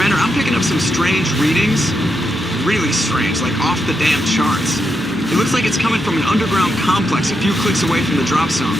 Commander, I'm picking up some strange readings. Really strange, like off the damn charts. It looks like it's coming from an underground complex a few clicks away from the drop zone.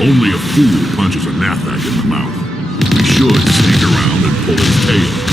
Only a fool punches a knapsack in the mouth. We should sneak around and pull his tail.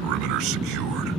Perimeter secured.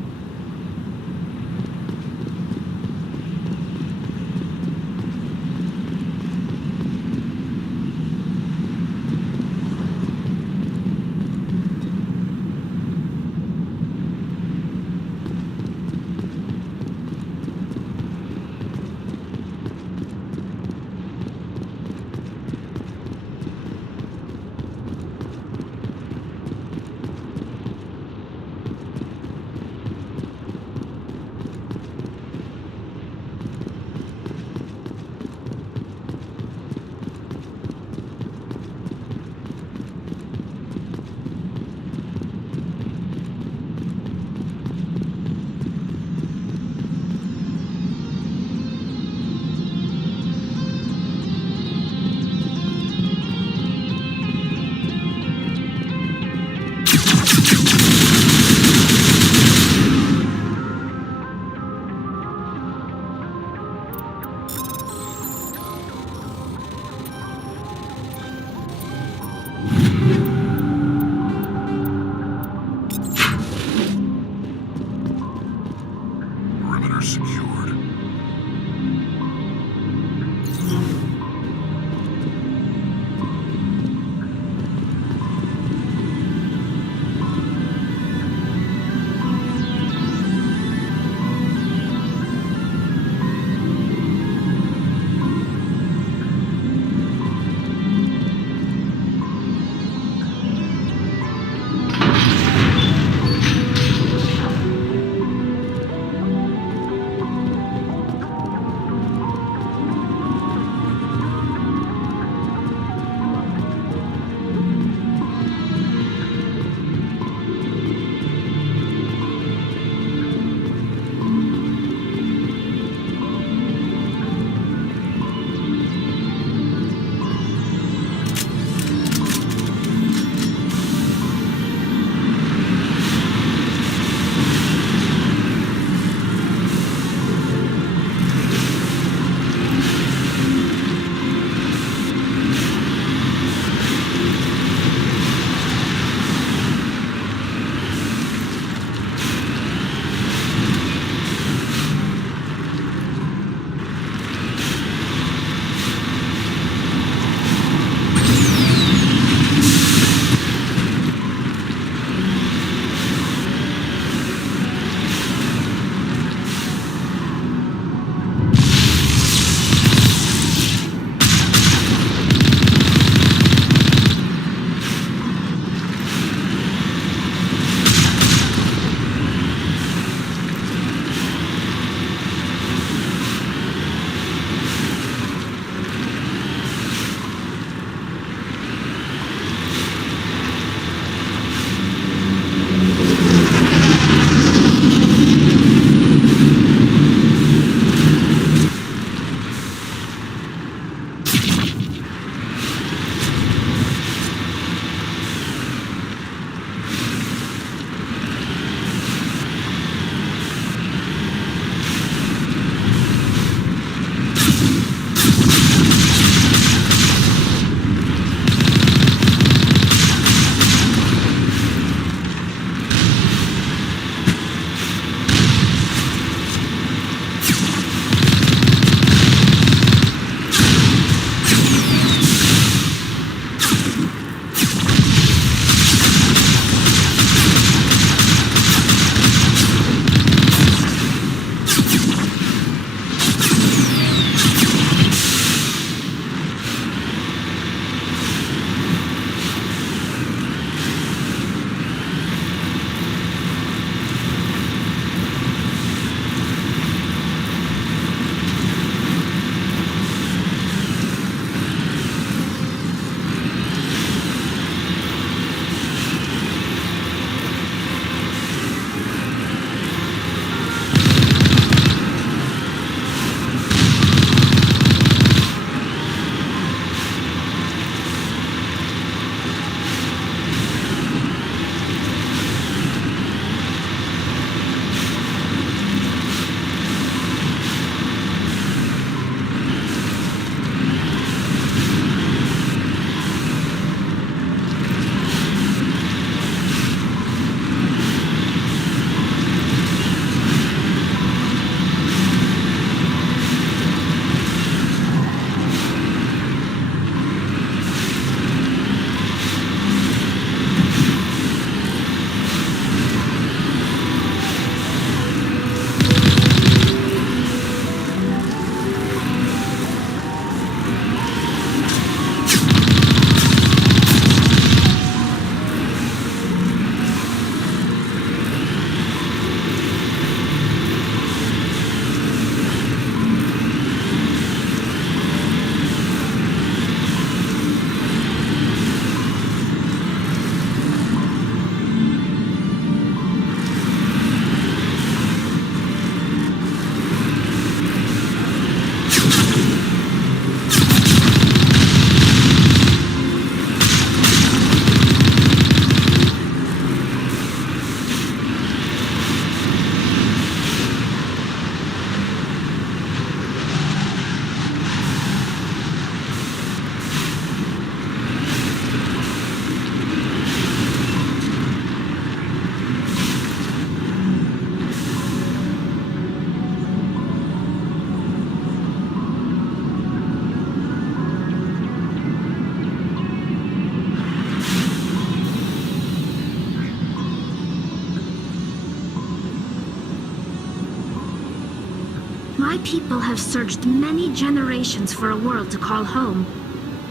My people have searched many generations for a world to call home.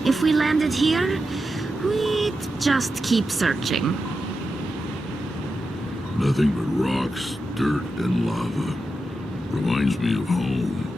If we landed here, we'd just keep searching. Nothing but rocks, dirt, and lava. Reminds me of home.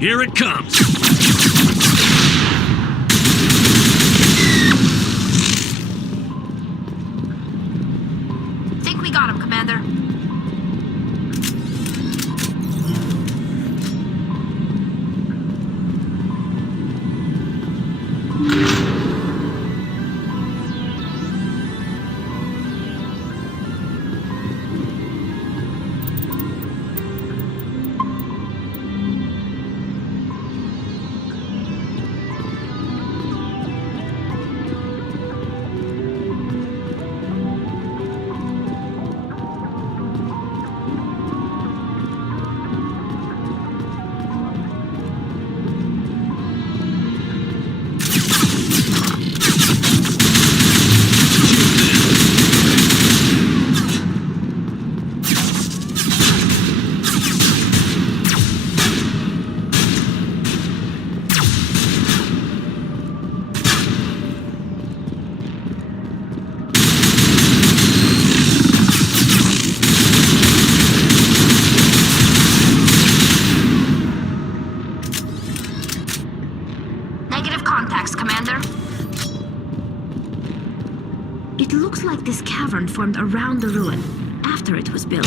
Here it comes! Think we got him, Commander. Negative contacts, Commander. It looks like this cavern formed around the ruin, after it was built.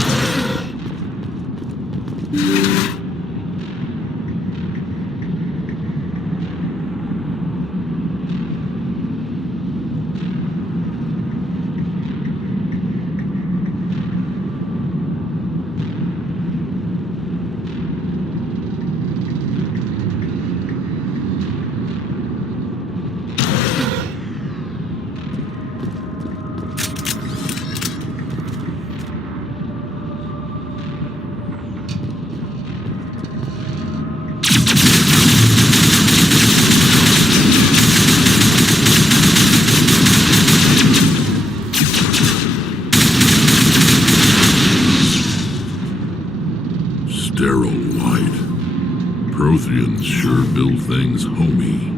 Sterile light. Protheans sure build things homey.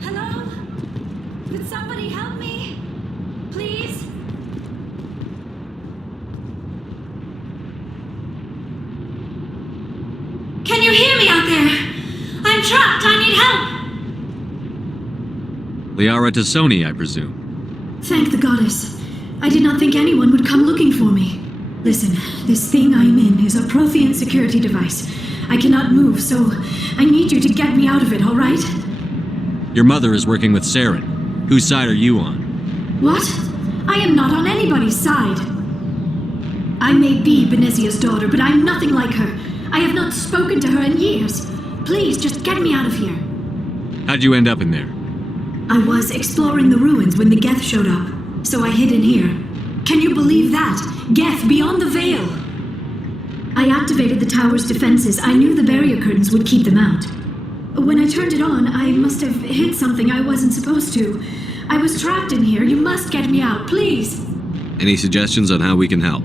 Hello? Could somebody help me? Please? Can you hear me out there? I'm trapped. I need help. Liara Tassoni, I presume. Thank the goddess. I did not think anyone would come looking for me. Listen, this thing I'm in is a Prothean security device. I cannot move, so I need you to get me out of it, all right? Your mother is working with Saren. Whose side are you on? What? I am not on anybody's side. I may be Benezia's daughter, but I'm nothing like her. I have not spoken to her in years. Please, just get me out of here. How'd you end up in there? I was exploring the ruins when the Geth showed up, so I hid in here. Can you believe that? Geth beyond the veil! I activated the tower's defenses. I knew the barrier curtains would keep them out. When I turned it on, I must have hit something I wasn't supposed to. I was trapped in here. You must get me out, please! Any suggestions on how we can help?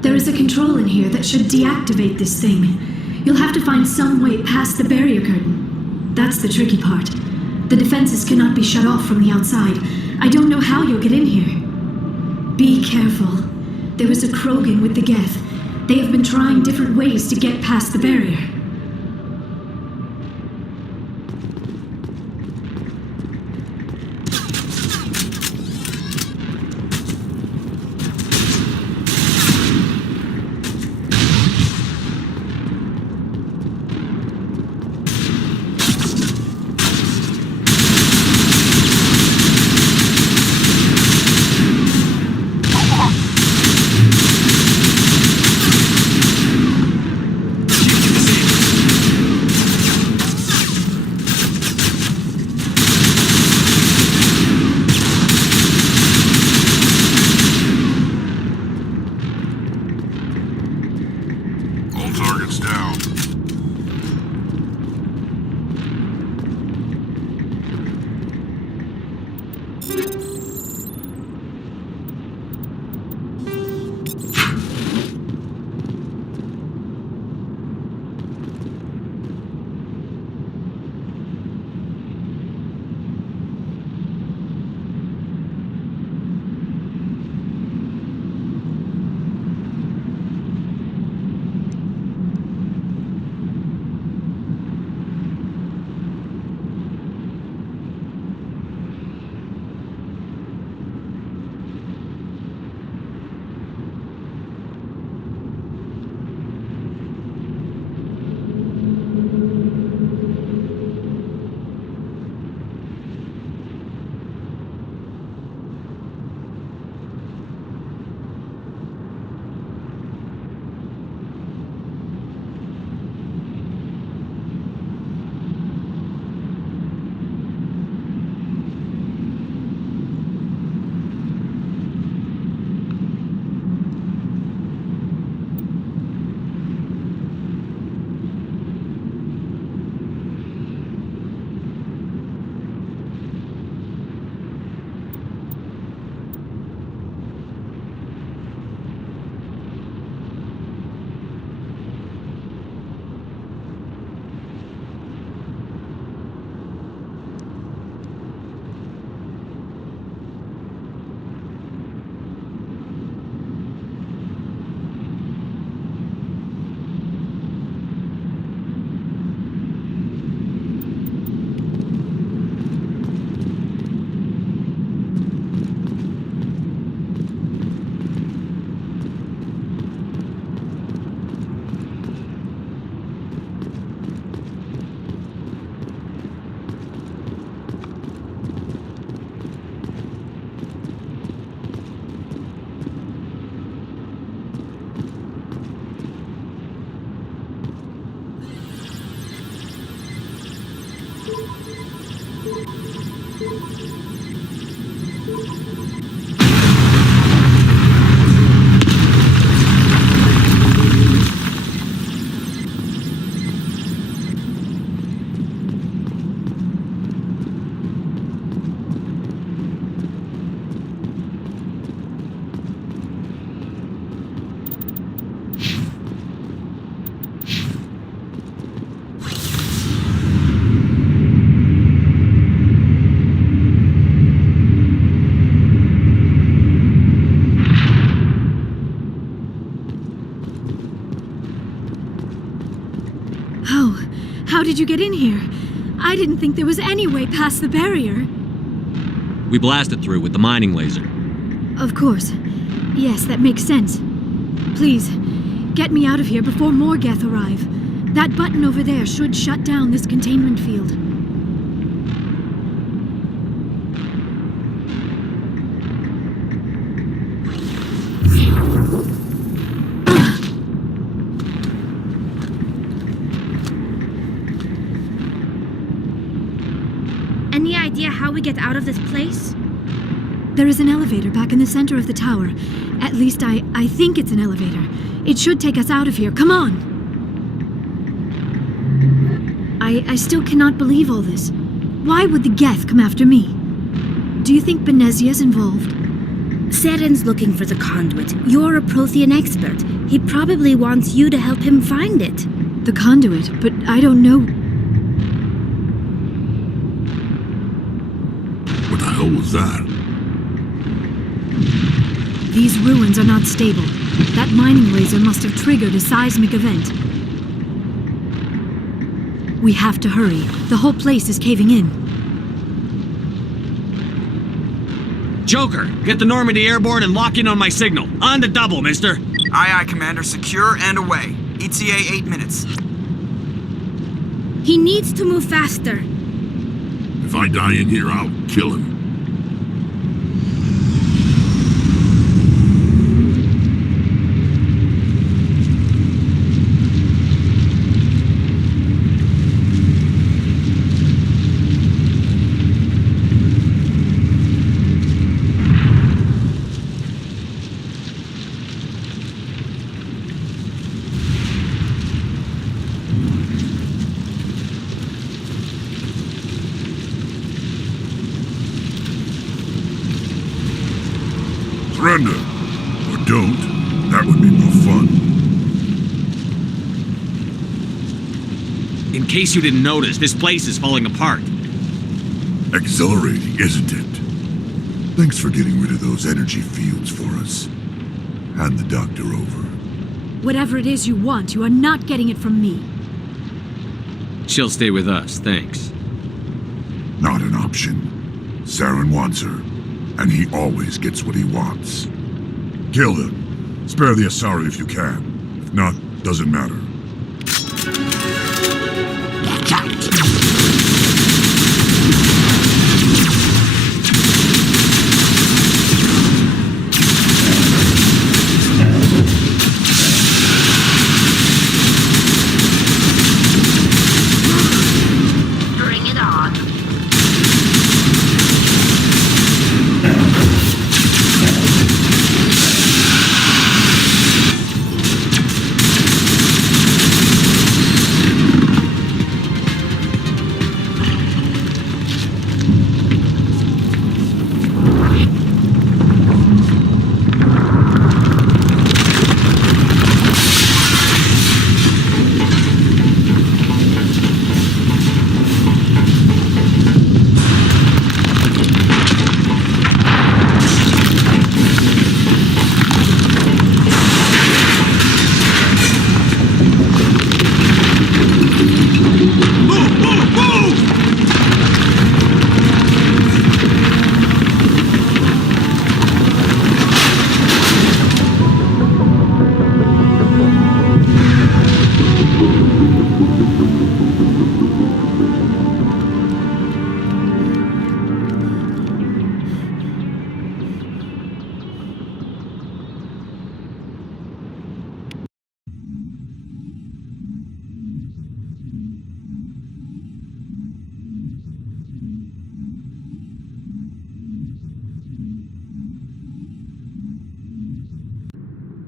There is a control in here that should deactivate this thing. You'll have to find some way past the barrier curtain. That's the tricky part. The defenses cannot be shut off from the outside. I don't know how you'll get in here. Be careful. There is a Krogan with the Geth. They have been trying different ways to get past the barrier. I didn't think there was any way past the barrier. We blasted through with the mining laser. Of course. Yes, that makes sense. Please, get me out of here before more Geth arrive. That button over there should shut down this containment field. Any idea how we get out of this place? There is an elevator back in the center of the tower. At least I think it's an elevator. It should take us out of here. Come on! I still cannot believe all this. Why would the Geth come after me? Do you think Benezia's involved? Seren's looking for the conduit. You're a Prothean expert. He probably wants you to help him find it. The conduit, but I don't know. What the hell was that? These ruins are not stable. That mining laser must have triggered a seismic event. We have to hurry. The whole place is caving in. Joker, get the Normandy airborne and lock in on my signal. On the double, mister. Aye, aye, Commander. Secure and away. ETA 8 minutes. He needs to move faster. If I die in here, I'll kill him. Surrender. Or don't. That would be more fun. In case you didn't notice, this place is falling apart. Exhilarating, isn't it? Thanks for getting rid of those energy fields for us. Hand the doctor over. Whatever it is you want, you are not getting it from me. She'll stay with us, thanks. Not an option. Saren wants her, and he always gets what he wants. Kill him. Spare the Asari if you can. If not, doesn't matter. Bring it on.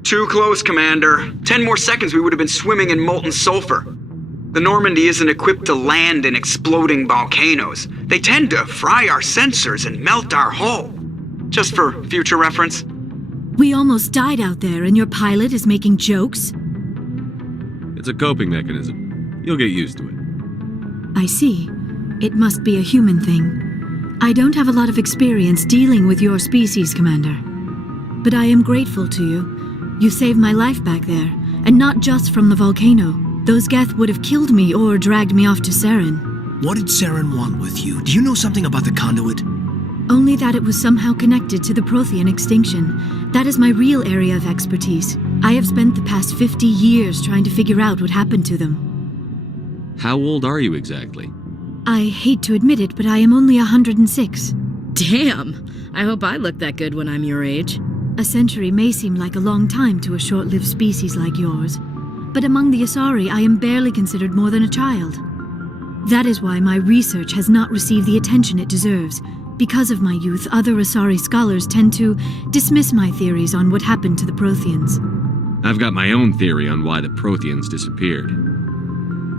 Too close, Commander. 10 more seconds we would have been swimming in molten sulfur. The Normandy isn't equipped to land in exploding volcanoes. They tend to fry our sensors and melt our hull. Just for future reference. We almost died out there, and your pilot is making jokes? It's a coping mechanism. You'll get used to it. I see. It must be a human thing. I don't have a lot of experience dealing with your species, Commander. But I am grateful to you. You saved my life back there, and not just from the volcano. Those Geth would have killed me or dragged me off to Saren. What did Saren want with you? Do you know something about the conduit? Only that it was somehow connected to the Prothean extinction. That is my real area of expertise. I have spent the past 50 years trying to figure out what happened to them. How old are you exactly? I hate to admit it, but I am only 106. Damn! I hope I look that good when I'm your age. A century may seem like a long time to a short-lived species like yours, but among the Asari I am barely considered more than a child. That is why my research has not received the attention it deserves. Because of my youth, other Asari scholars tend to dismiss my theories on what happened to the Protheans. I've got my own theory on why the Protheans disappeared.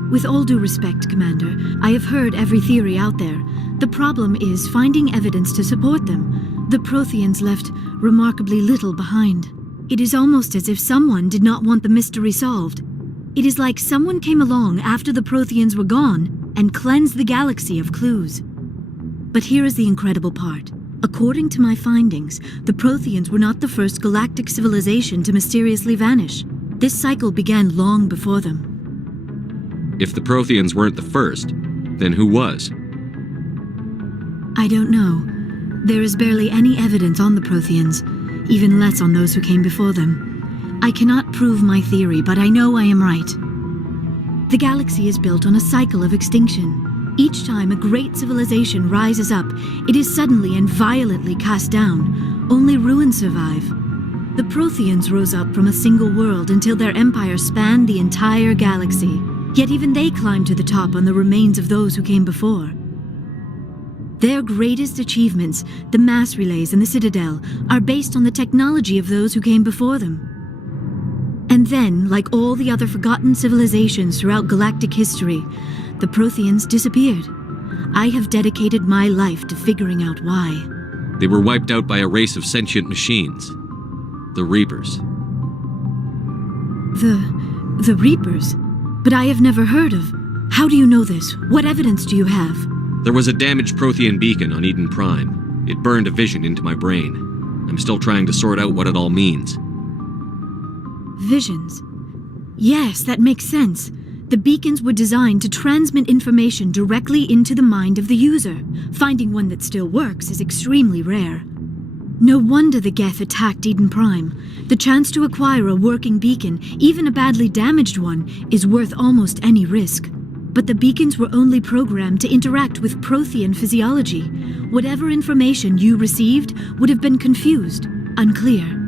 With all due respect, Commander, I have heard every theory out there. The problem is finding evidence to support them. The Protheans left remarkably little behind. It is almost as if someone did not want the mystery solved. It is like someone came along after the Protheans were gone and cleansed the galaxy of clues. But here is the incredible part. According to my findings, the Protheans were not the first galactic civilization to mysteriously vanish. This cycle began long before them. If the Protheans weren't the first, then who was? I don't know. There is barely any evidence on the Protheans, even less on those who came before them. I cannot prove my theory, but I know I am right. The galaxy is built on a cycle of extinction. Each time a great civilization rises up, it is suddenly and violently cast down. Only ruins survive. The Protheans rose up from a single world until their empire spanned the entire galaxy. Yet even they climbed to the top on the remains of those who came before. Their greatest achievements, the mass relays and the Citadel, are based on the technology of those who came before them. And then, like all the other forgotten civilizations throughout galactic history, the Protheans disappeared. I have dedicated my life to figuring out why. They were wiped out by a race of sentient machines. The Reapers. The Reapers? But I have never heard of. How do you know this? What evidence do you have? There was a damaged Prothean beacon on Eden Prime. It burned a vision into my brain. I'm still trying to sort out what it all means. Visions. Yes, that makes sense. The beacons were designed to transmit information directly into the mind of the user. Finding one that still works is extremely rare. No wonder the Geth attacked Eden Prime. The chance to acquire a working beacon, even a badly damaged one, is worth almost any risk. But the beacons were only programmed to interact with Prothean physiology. Whatever information you received would have been confused, unclear.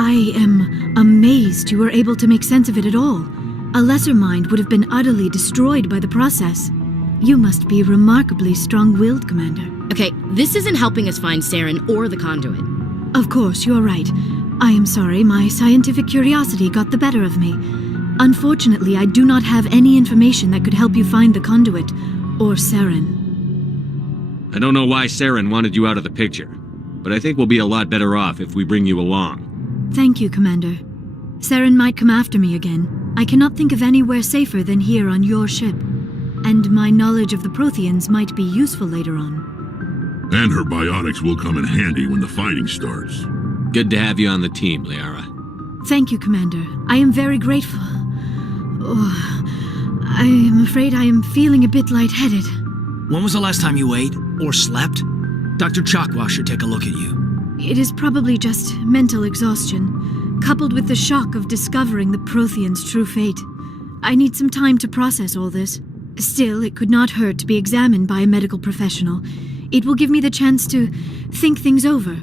I am amazed you were able to make sense of it at all. A lesser mind would have been utterly destroyed by the process. You must be remarkably strong-willed, Commander. Okay, this isn't helping us find Saren or the conduit. Of course, you are right. I am sorry, my scientific curiosity got the better of me. Unfortunately, I do not have any information that could help you find the conduit, or Saren. I don't know why Saren wanted you out of the picture, but I think we'll be a lot better off if we bring you along. Thank you, Commander. Saren might come after me again. I cannot think of anywhere safer than here on your ship. And my knowledge of the Protheans might be useful later on. And her biotics will come in handy when the fighting starts. Good to have you on the team, Liara. Thank you, Commander. I am very grateful. Oh, I am afraid I am feeling a bit lightheaded. When was the last time you ate or slept? Dr. Chakwa should take a look at you. It is probably just mental exhaustion, coupled with the shock of discovering the Protheans' true fate. I need some time to process all this. Still, it could not hurt to be examined by a medical professional. It will give me the chance to think things over.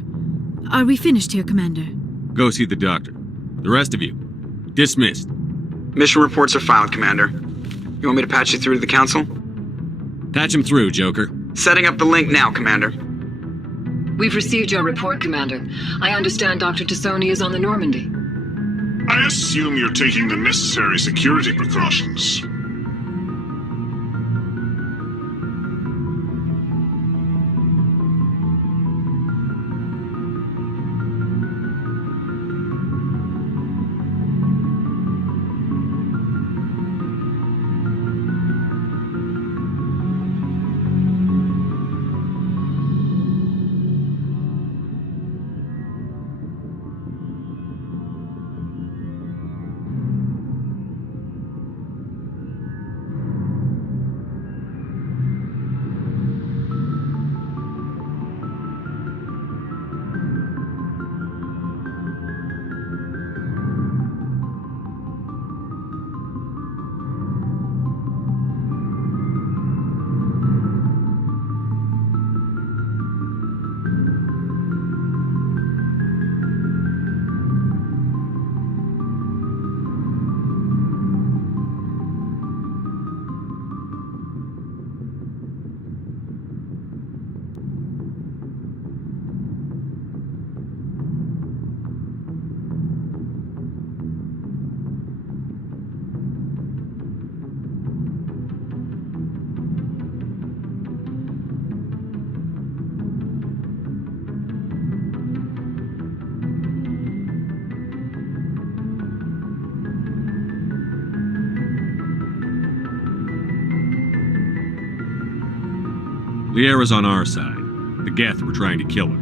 Are we finished here, Commander? Go see the doctor. The rest of you, dismissed. Mission reports are filed, Commander. You want me to patch you through to the Council? Patch him through, Joker. Setting up the link now, Commander. We've received your report, Commander. I understand Dr. Tassoni is on the Normandy. I assume you're taking the necessary security precautions. Liara's on our side. The Geth were trying to kill her.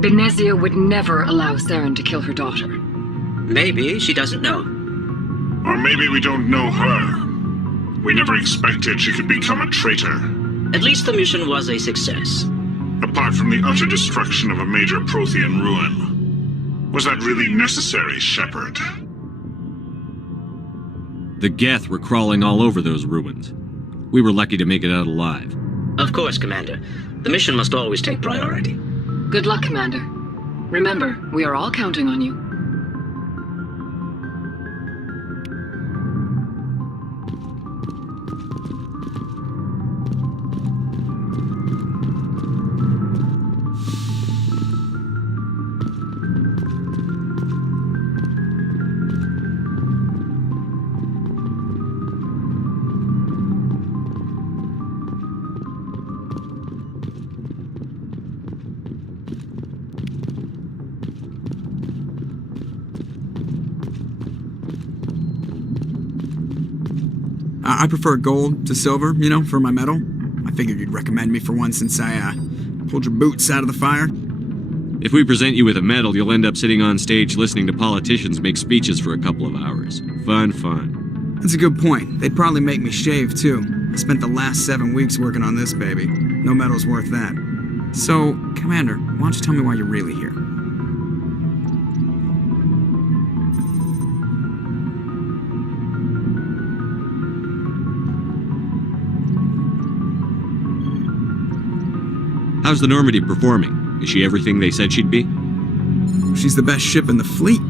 Benezia would never allow Saren to kill her daughter. Maybe she doesn't know. Or maybe we don't know her. We never expected she could become a traitor. At least the mission was a success. Apart from the utter destruction of a major Prothean ruin. Was that really necessary, Shepard? The Geth were crawling all over those ruins. We were lucky to make it out alive. Of course, Commander. The mission must always take priority. Good luck, Commander. Remember, we are all counting on you. I prefer gold to silver, for my medal. I figured you'd recommend me for one since I pulled your boots out of the fire. If we present you with a medal, you'll end up sitting on stage listening to politicians make speeches for a couple of hours. Fun. That's a good point. They'd probably make me shave, too. I spent the last 7 weeks working on this baby. No medal's worth that. So, Commander, why don't you tell me why you're really here? How's the Normandy performing? Is she everything they said she'd be? She's the best ship in the fleet.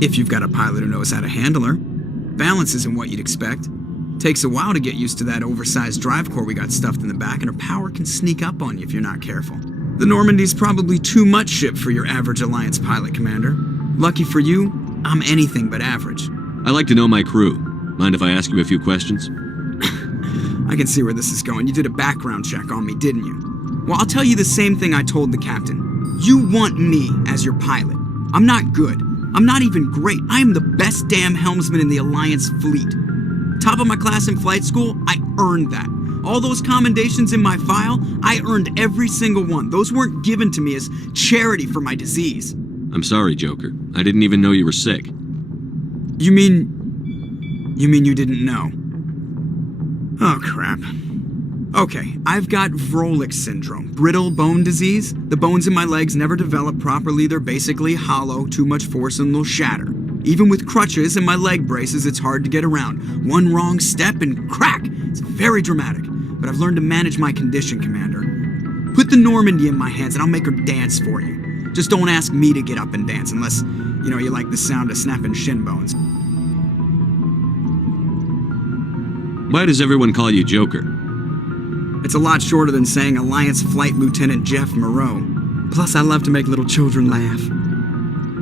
If you've got a pilot who knows how to handle her. Balance isn't what you'd expect. Takes a while to get used to that oversized drive core we got stuffed in the back, and her power can sneak up on you if you're not careful. The Normandy's probably too much ship for your average Alliance pilot, Commander. Lucky for you, I'm anything but average. I like to know my crew. Mind if I ask you a few questions? I can see where this is going. You did a background check on me, didn't you? Well, I'll tell you the same thing I told the captain. You want me as your pilot. I'm not good. I'm not even great. I am the best damn helmsman in the Alliance fleet. Top of my class in flight school, I earned that. All those commendations in my file, I earned every single one. Those weren't given to me as charity for my disease. I'm sorry, Joker. I didn't even know you were sick. You mean you didn't know? Oh, crap. Okay, I've got Vrolik syndrome, brittle bone disease. The bones in my legs never develop properly. They're basically hollow, too much force and they'll shatter. Even with crutches and my leg braces, it's hard to get around. One wrong step and crack! It's very dramatic, but I've learned to manage my condition, Commander. Put the Normandy in my hands and I'll make her dance for you. Just don't ask me to get up and dance unless, you like the sound of snapping shin bones. Why does everyone call you Joker? It's a lot shorter than saying Alliance Flight Lieutenant Jeff Moreau. Plus, I love to make little children laugh.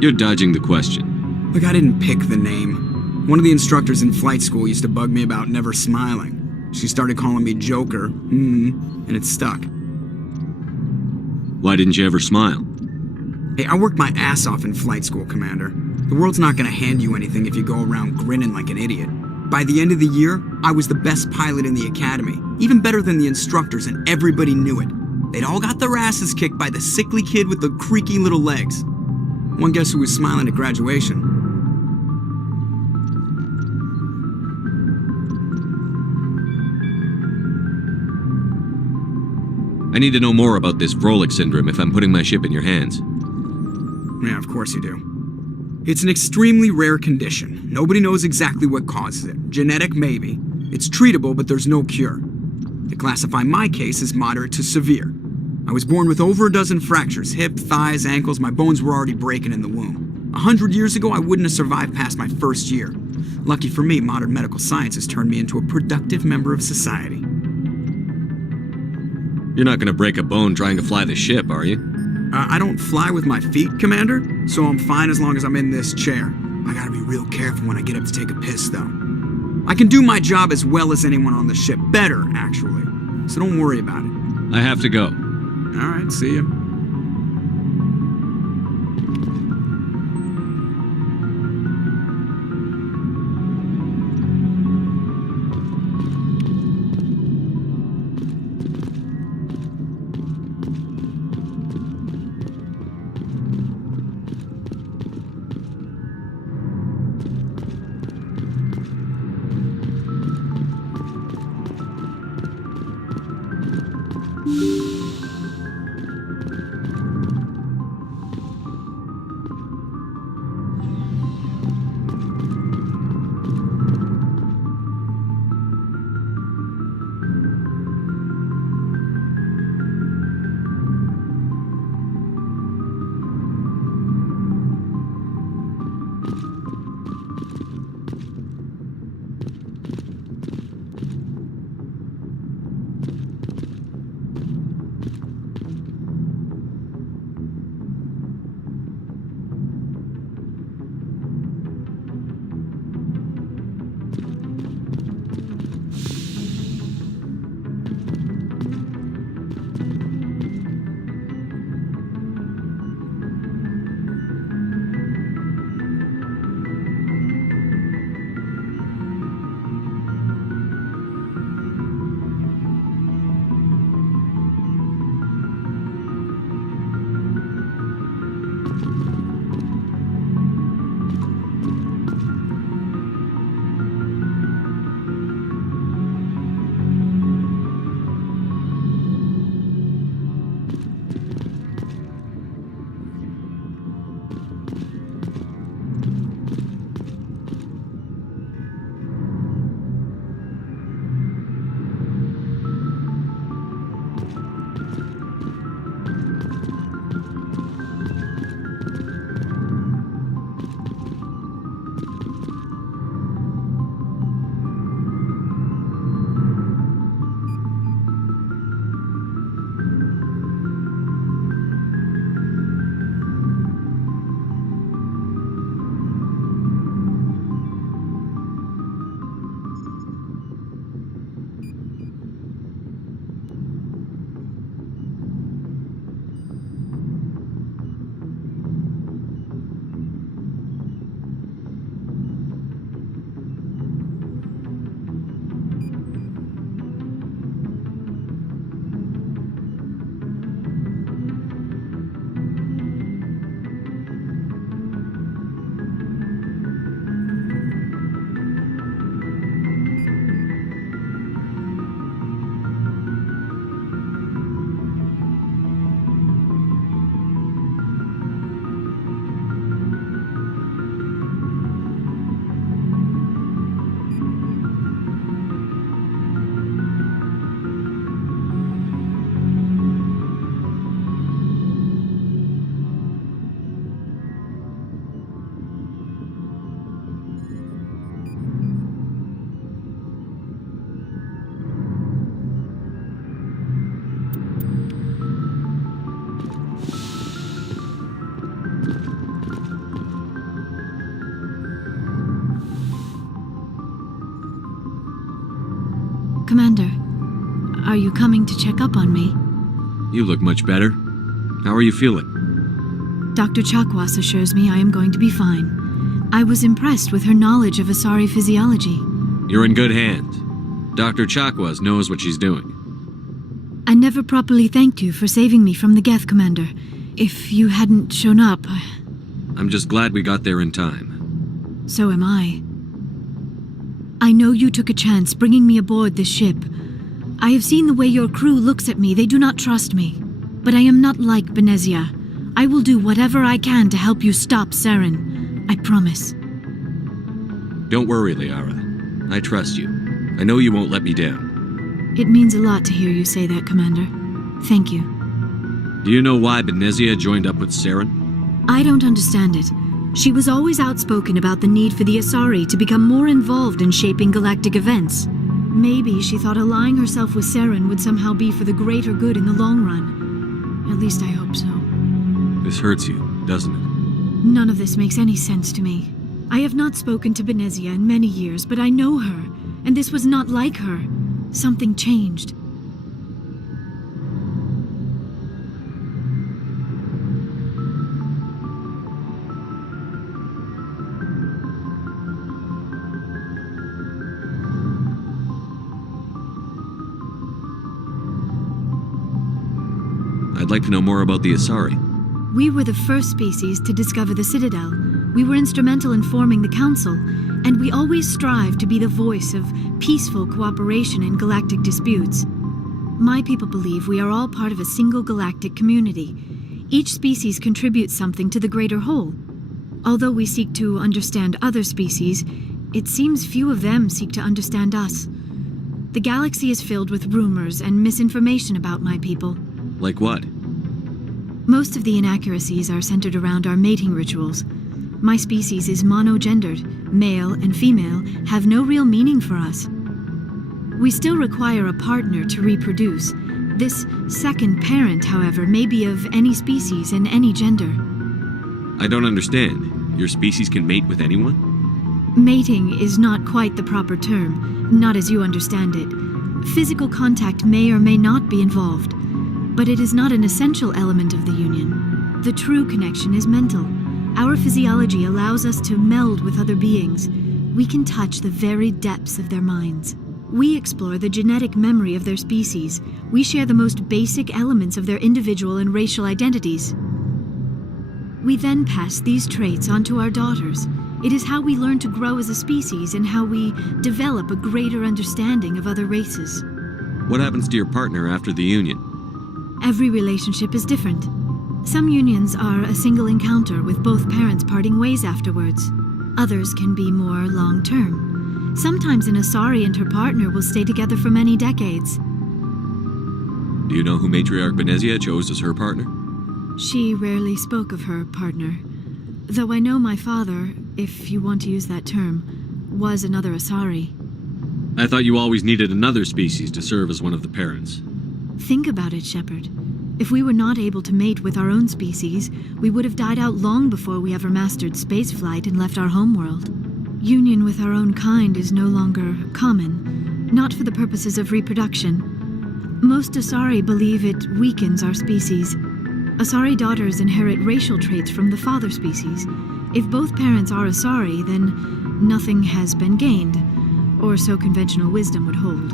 You're dodging the question. Look, I didn't pick the name. One of the instructors in flight school used to bug me about never smiling. She started calling me Joker, and it stuck. Why didn't you ever smile? Hey, I worked my ass off in flight school, Commander. The world's not gonna hand you anything if you go around grinning like an idiot. By the end of the year, I was the best pilot in the academy, even better than the instructors, and everybody knew it. They'd all got their asses kicked by the sickly kid with the creaky little legs. One guess who was smiling at graduation? I need to know more about this Vrolik syndrome if I'm putting my ship in your hands. Yeah, of course you do. It's an extremely rare condition. Nobody knows exactly what causes it. Genetic, maybe. It's treatable, but there's no cure. They classify my case as moderate to severe. I was born with over a dozen fractures, hip, thighs, ankles. My bones were already breaking in the womb. 100 years ago, I wouldn't have survived past my first year. Lucky for me, modern medical science has turned me into a productive member of society. You're not going to break a bone trying to fly the ship, are you? I don't fly with my feet, Commander, so I'm fine as long as I'm in this chair. I gotta be real careful when I get up to take a piss, though. I can do my job as well as anyone on the ship. Better, actually. So don't worry about it. I have to go. All right, see ya. Commander, are you coming to check up on me? You look much better. How are you feeling? Dr. Chakwas assures me I am going to be fine. I was impressed with her knowledge of Asari physiology. You're in good hands. Dr. Chakwas knows what she's doing. I never properly thanked you for saving me from the Geth, Commander. If you hadn't shown up... I'm just glad we got there in time. So am I. I know you took a chance bringing me aboard this ship. I have seen the way your crew looks at me. They do not trust me. But I am not like Benezia. I will do whatever I can to help you stop Saren. I promise. Don't worry, Liara. I trust you. I know you won't let me down. It means a lot to hear you say that, Commander. Thank you. Do you know why Benezia joined up with Saren? I don't understand it. She was always outspoken about the need for the Asari to become more involved in shaping galactic events. Maybe she thought allying herself with Saren would somehow be for the greater good in the long run. At least I hope so. This hurts you, doesn't it? None of this makes any sense to me. I have not spoken to Benezia in many years, but I know her, and this was not like her. Something changed. I'd like to know more about the Asari. We were the first species to discover the Citadel. We were instrumental in forming the Council, and we always strive to be the voice of peaceful cooperation in galactic disputes. My people believe we are all part of a single galactic community. Each species contributes something to the greater whole. Although we seek to understand other species, it seems few of them seek to understand us. The galaxy is filled with rumors and misinformation about my people. Like what? Most of the inaccuracies are centered around our mating rituals. My species is monogendered. Male and female have no real meaning for us. We still require a partner to reproduce. This second parent, however, may be of any species and any gender. I don't understand. Your species can mate with anyone? Mating is not quite the proper term, not as you understand it. Physical contact may or may not be involved, but it is not an essential element of the union. The true connection is mental. Our physiology allows us to meld with other beings. We can touch the very depths of their minds. We explore the genetic memory of their species. We share the most basic elements of their individual and racial identities. We then pass these traits on to our daughters. It is how we learn to grow as a species and how we develop a greater understanding of other races. What happens to your partner after the union? Every relationship is different. Some unions are a single encounter with both parents parting ways afterwards. Others can be more long-term. Sometimes an Asari and her partner will stay together for many decades. Do you know who Matriarch Benezia chose as her partner? She rarely spoke of her partner. Though I know my father, if you want to use that term, was another Asari. I thought you always needed another species to serve as one of the parents. Think about it, Shepard. If we were not able to mate with our own species, we would have died out long before we ever mastered spaceflight and left our homeworld. Union with our own kind is no longer common, not for the purposes of reproduction. Most Asari believe it weakens our species. Asari daughters inherit racial traits from the father species. If both parents are Asari, then nothing has been gained, or so conventional wisdom would hold.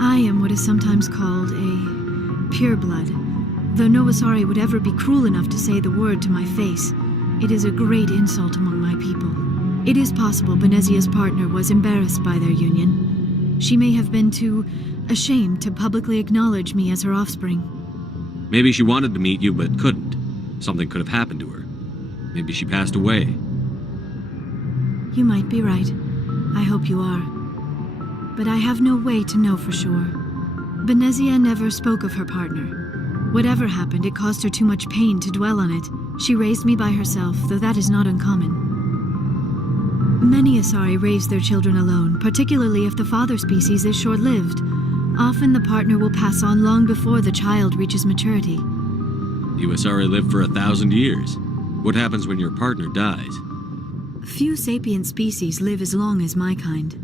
I am what is sometimes called a pureblood, though no Asari would ever be cruel enough to say the word to my face. It is a great insult among my people. It is possible Benezia's partner was embarrassed by their union. She may have been too ashamed to publicly acknowledge me as her offspring. Maybe she wanted to meet you but couldn't. Something could have happened to her. Maybe she passed away. You might be right. I hope you are. But I have no way to know for sure. Benezia never spoke of her partner. Whatever happened, it caused her too much pain to dwell on it. She raised me by herself, though that is not uncommon. Many Asari raise their children alone, particularly if the father species is short-lived. Often the partner will pass on long before the child reaches maturity. You Asari live for 1,000 years. What happens when your partner dies? Few sapient species live as long as my kind.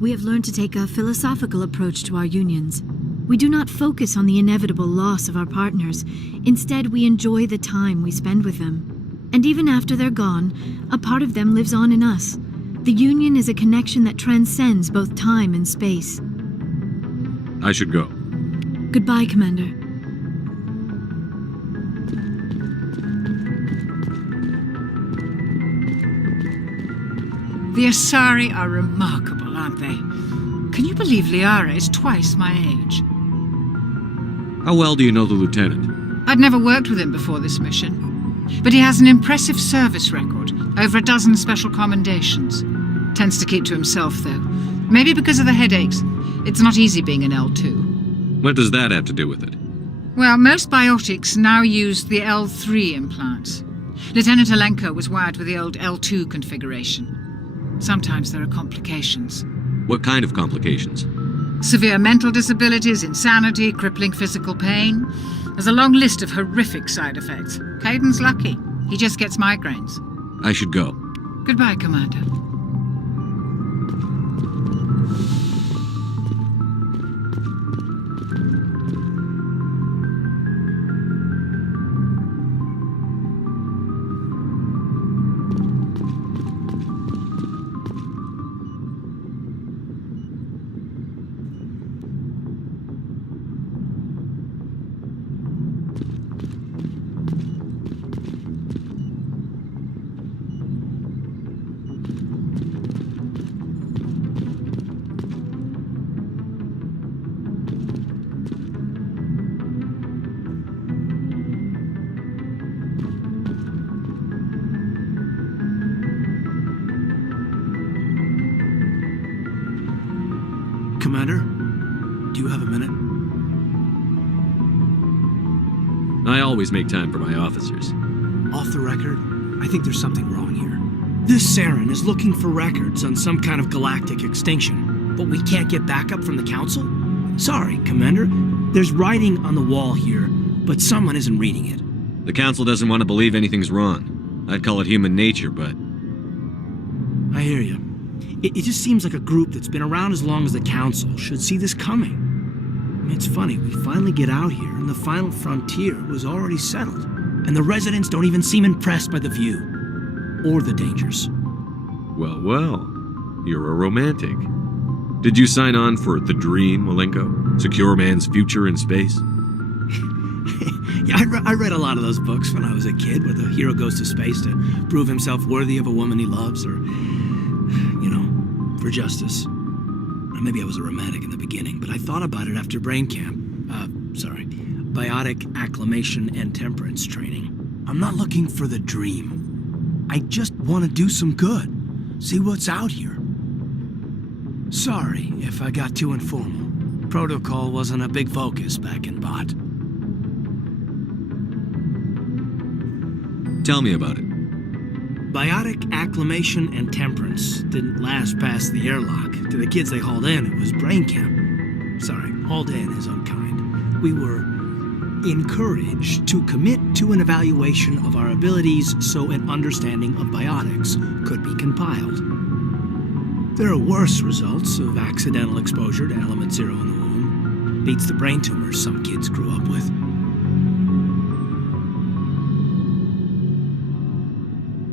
We have learned to take a philosophical approach to our unions. We do not focus on the inevitable loss of our partners. Instead, we enjoy the time we spend with them. And even after they're gone, a part of them lives on in us. The union is a connection that transcends both time and space. I should go. Goodbye, Commander. The Asari are remarkable, aren't they? Can you believe Liara is twice my age? How well do you know the lieutenant? I'd never worked with him before this mission, but he has an impressive service record, over a dozen special commendations. Tends to keep to himself, though. Maybe because of the headaches. It's not easy being an L2. What does that have to do with it? Well, most biotics now use the L3 implants. Lieutenant Alenko was wired with the old L2 configuration. Sometimes there are complications. What kind of complications? Severe mental disabilities, insanity, crippling physical pain. There's a long list of horrific side effects. Caden's lucky. He just gets migraines. I should go. Goodbye, Commander. I always make time for my officers. Off the record, I think there's something wrong here. This Saren is looking for records on some kind of galactic extinction, but we can't get backup from the Council? Sorry, Commander. There's writing on the wall here, but someone isn't reading it. The Council doesn't want to believe anything's wrong. I'd call it human nature, but... I hear you. It just seems like a group that's been around as long as the Council should see this coming. I mean, it's funny, we finally get out here, and the final frontier was already settled. And the residents don't even seem impressed by the view. Or the dangers. Well, well. You're a romantic. Did you sign on for the dream, Malenko? Secure man's future in space? Yeah, I read a lot of those books when I was a kid, where the hero goes to space to prove himself worthy of a woman he loves, or, you know, for justice. Or maybe I was a romantic in the beginning, but I thought about it after brain camp. Biotic acclimation and temperance training. I'm not looking for the dream. I just want to do some good. See what's out here. Sorry if I got too informal. Protocol wasn't a big focus back in Bot. Tell me about it. Biotic acclimation and temperance didn't last past the airlock. To the kids they hauled in, it was brain camp. Sorry, hauled in is unkind. We were encouraged to commit to an evaluation of our abilities so an understanding of biotics could be compiled. There are worse results of accidental exposure to element 0 in the womb. Beats the brain tumors some kids grew up with.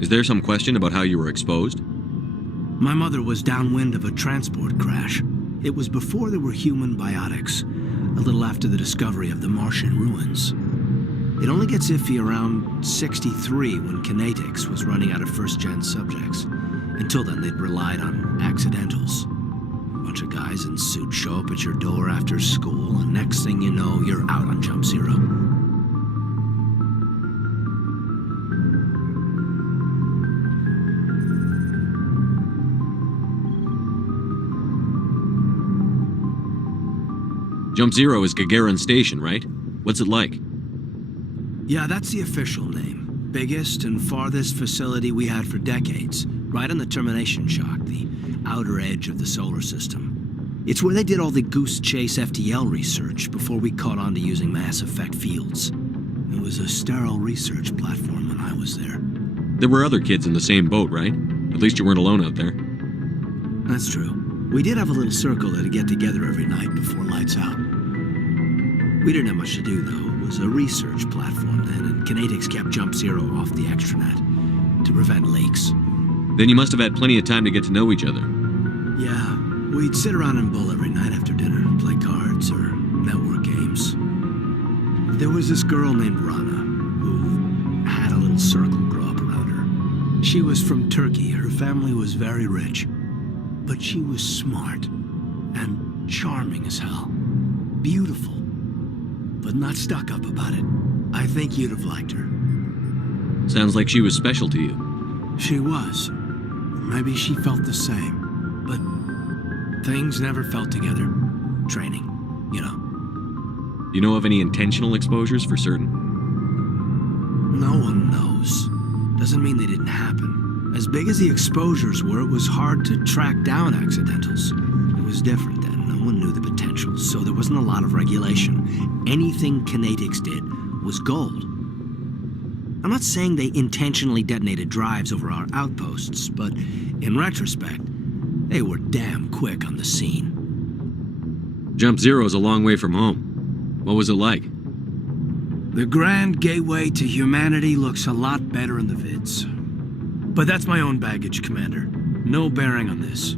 Is there some question about how you were exposed? My mother was downwind of a transport crash. It was before there were human biotics, a little after the discovery of the Martian ruins. It only gets iffy around 63 when kinetics was running out of first-gen subjects. Until then, they'd relied on accidentals. A bunch of guys in suits show up at your door after school, and next thing you know, you're out on Jump Zero. Jump Zero is Gagarin Station, right? What's it like? Yeah, that's the official name. Biggest and farthest facility we had for decades. Right on the termination shock, the outer edge of the solar system. It's where they did all the Goose Chase FTL research before we caught on to using mass effect fields. It was a sterile research platform when I was there. There were other kids in the same boat, right? At least you weren't alone out there. That's true. We did have a little circle that'd get together every night before lights out. We didn't have much to do, though. It was a research platform then, and kinetics kept Jump Zero off the extranet to prevent leaks. Then you must have had plenty of time to get to know each other. Yeah, we'd sit around and bull every night after dinner, play cards or network games. There was this girl named Rana, who had a little circle grow up around her. She was from Turkey. Her family was very rich. But she was smart and charming as hell. Beautiful, but not stuck up about it. I think you'd have liked her. Sounds like she was special to you. She was. Maybe she felt the same. But things never felt together. Training, you know. You know of any intentional exposures for certain? No one knows. Doesn't mean they didn't happen. As big as the exposures were, it was hard to track down accidentals. It was different then. No one knew the potential, so there wasn't a lot of regulation. Anything kinetics did was gold. I'm not saying they intentionally detonated drives over our outposts, but in retrospect, they were damn quick on the scene. Jump Zero's a long way from home. What was it like? The grand gateway to humanity looks a lot better in the vids. But that's my own baggage, Commander. No bearing on this.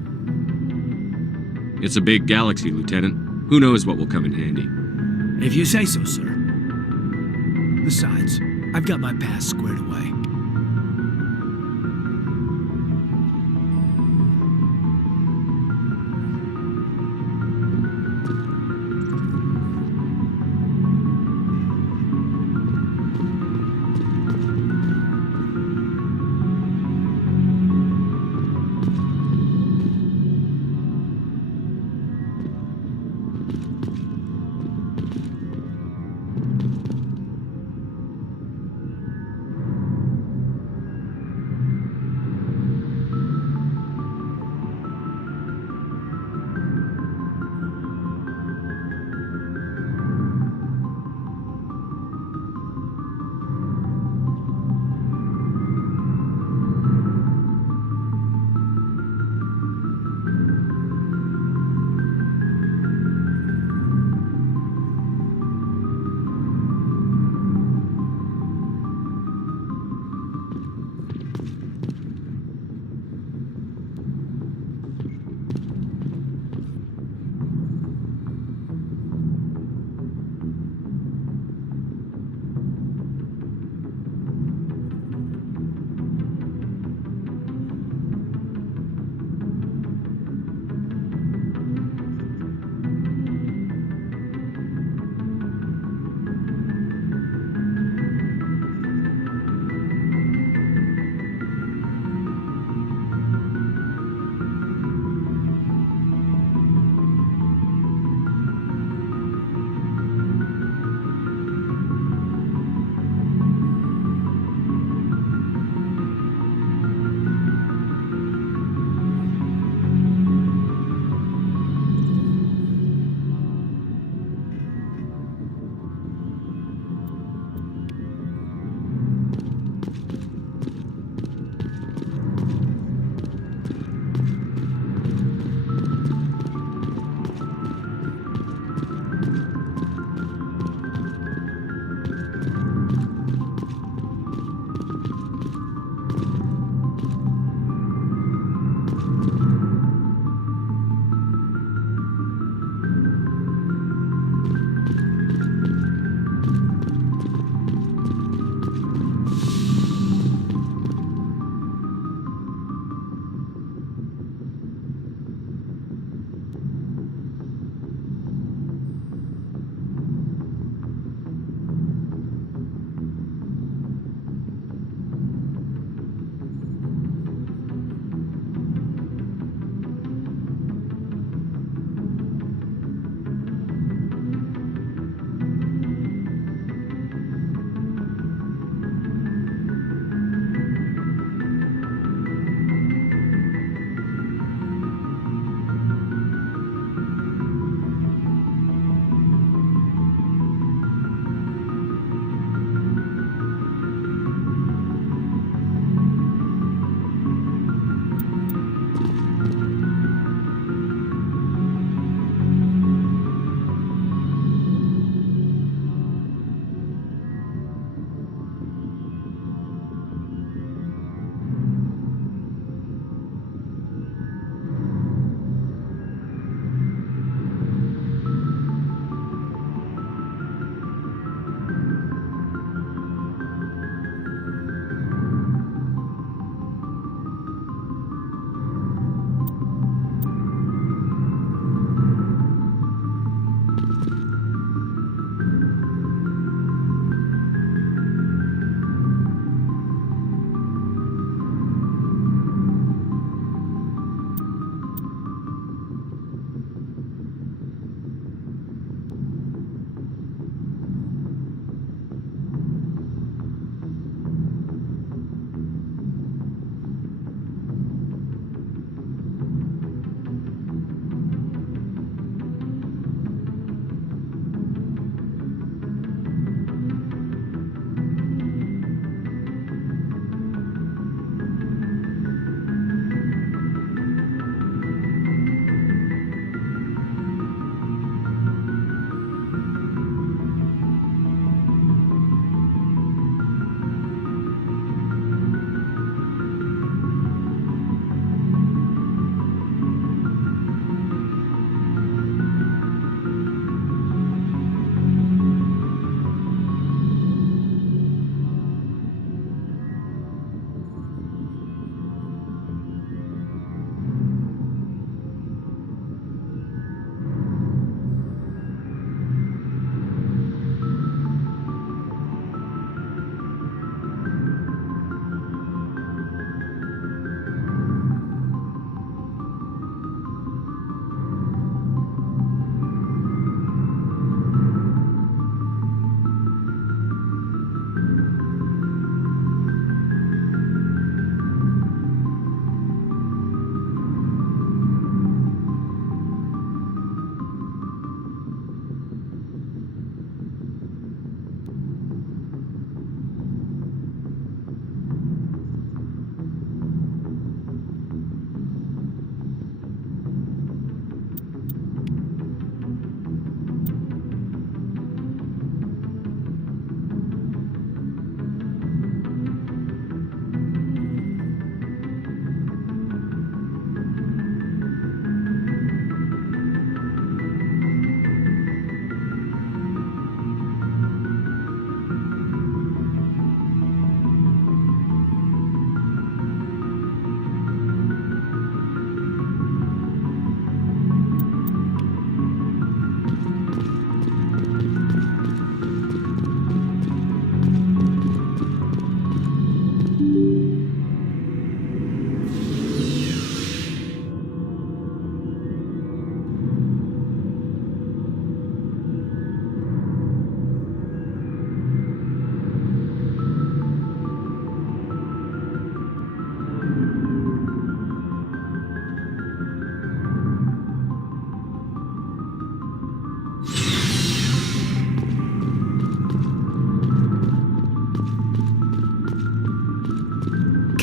It's a big galaxy, Lieutenant. Who knows what will come in handy? If you say so, sir. Besides, I've got my past squared away.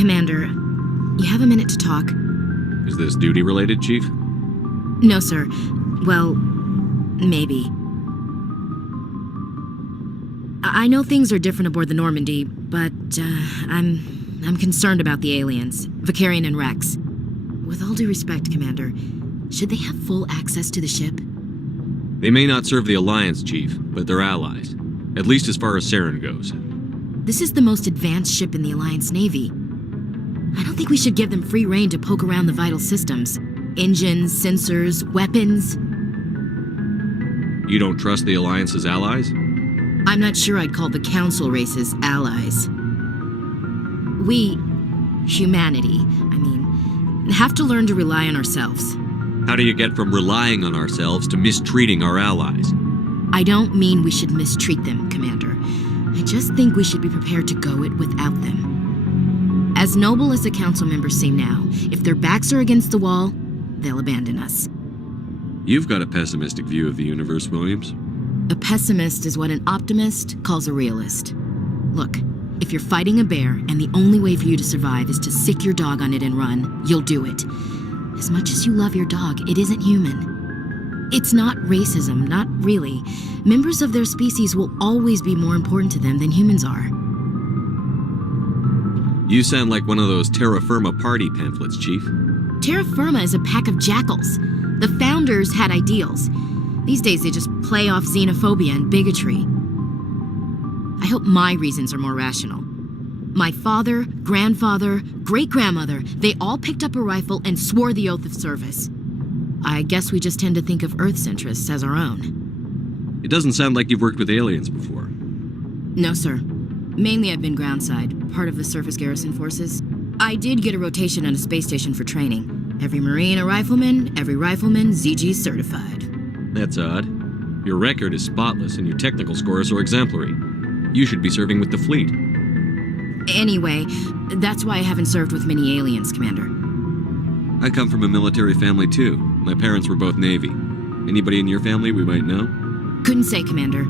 Commander, you have a minute to talk? Is this duty-related, Chief? No, sir. Well, maybe. I know things are different aboard the Normandy, but I'm concerned about the aliens, Vicarian and Rex. With all due respect, Commander, should they have full access to the ship? They may not serve the Alliance, Chief, but they're allies. At least as far as Saren goes. This is the most advanced ship in the Alliance Navy. I don't think we should give them free rein to poke around the vital systems. Engines, sensors, weapons. You don't trust the Alliance's allies? I'm not sure I'd call the Council races allies. We, humanity, have to learn to rely on ourselves. How do you get from relying on ourselves to mistreating our allies? I don't mean we should mistreat them, Commander. I just think we should be prepared to go it without them. As noble as the Council members seem now, if their backs are against the wall, they'll abandon us. You've got a pessimistic view of the universe, Williams. A pessimist is what an optimist calls a realist. Look, if you're fighting a bear and the only way for you to survive is to sick your dog on it and run, you'll do it. As much as you love your dog, it isn't human. It's not racism, not really. Members of their species will always be more important to them than humans are. You sound like one of those Terra Firma party pamphlets, Chief. Terra Firma is a pack of jackals. The founders had ideals. These days they just play off xenophobia and bigotry. I hope my reasons are more rational. My father, grandfather, great-grandmother, they all picked up a rifle and swore the oath of service. I guess we just tend to think of Earth's interests as our own. It doesn't sound like you've worked with aliens before. No, sir. Mainly I've been groundside, part of the surface garrison forces. I did get a rotation on a space station for training. Every Marine a rifleman, every rifleman ZG certified. That's odd. Your record is spotless and your technical scores are exemplary. You should be serving with the fleet. Anyway, that's why I haven't served with many aliens, Commander. I come from a military family too. My parents were both Navy. Anybody in your family we might know? Couldn't say, Commander.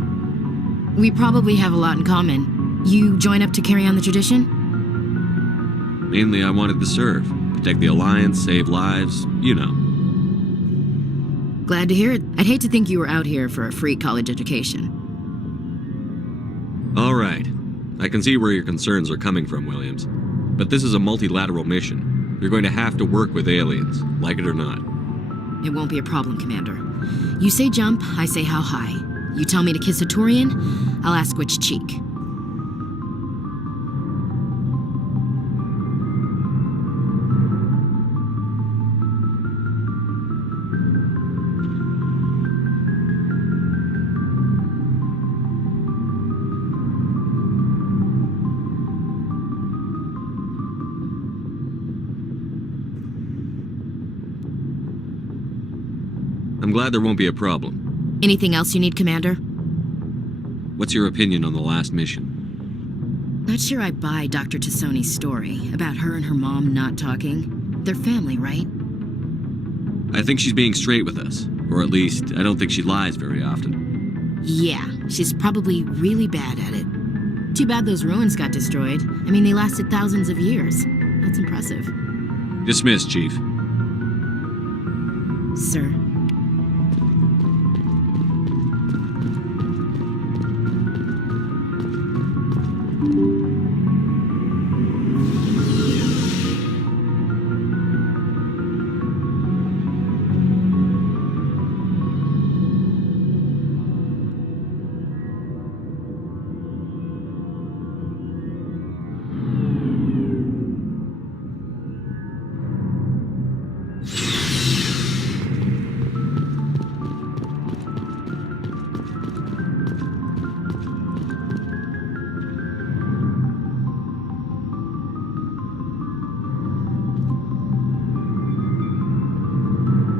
We probably have a lot in common. You join up to carry on the tradition? Mainly I wanted to serve. Protect the Alliance, save lives, you know. Glad to hear it. I'd hate to think you were out here for a free college education. All right. I can see where your concerns are coming from, Williams. But this is a multilateral mission. You're going to have to work with aliens, like it or not. It won't be a problem, Commander. You say jump, I say how high. You tell me to kiss a Turian, I'll ask which cheek. I'm glad there won't be a problem. Anything else you need, Commander? What's your opinion on the last mission? Not sure I buy Dr. Tassoni's story about her and her mom not talking. They're family, right? I think she's being straight with us. Or at least, I don't think she lies very often. Yeah, she's probably really bad at it. Too bad those ruins got destroyed. I mean, they lasted thousands of years. That's impressive. Dismissed, Chief. Sir.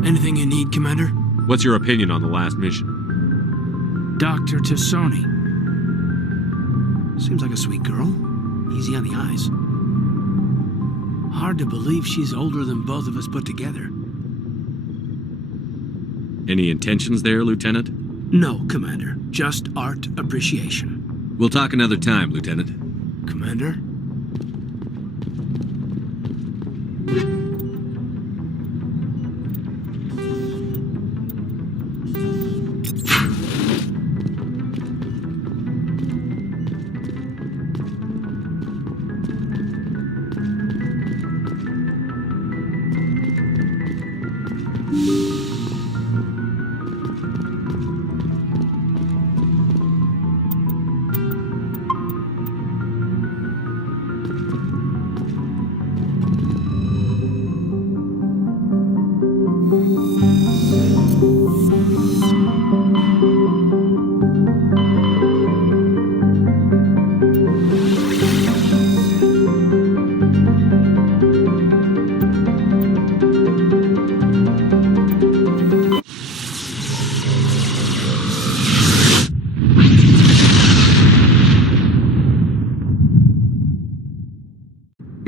Anything you need, Commander? What's your opinion on the last mission? Dr. Tassoni. Seems like a sweet girl. Easy on the eyes. Hard to believe she's older than both of us put together. Any intentions there, Lieutenant? No, Commander. Just art appreciation. We'll talk another time, Lieutenant. Commander?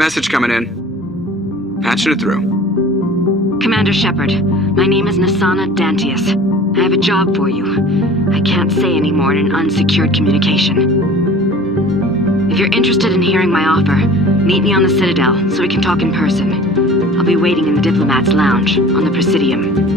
Message coming in. Patching it through. Commander Shepard, my name is Nasana Dantius. I have a job for you. I can't say any more in an unsecured communication. If you're interested in hearing my offer, meet me on the Citadel so we can talk in person. I'll be waiting in the Diplomat's Lounge on the Presidium.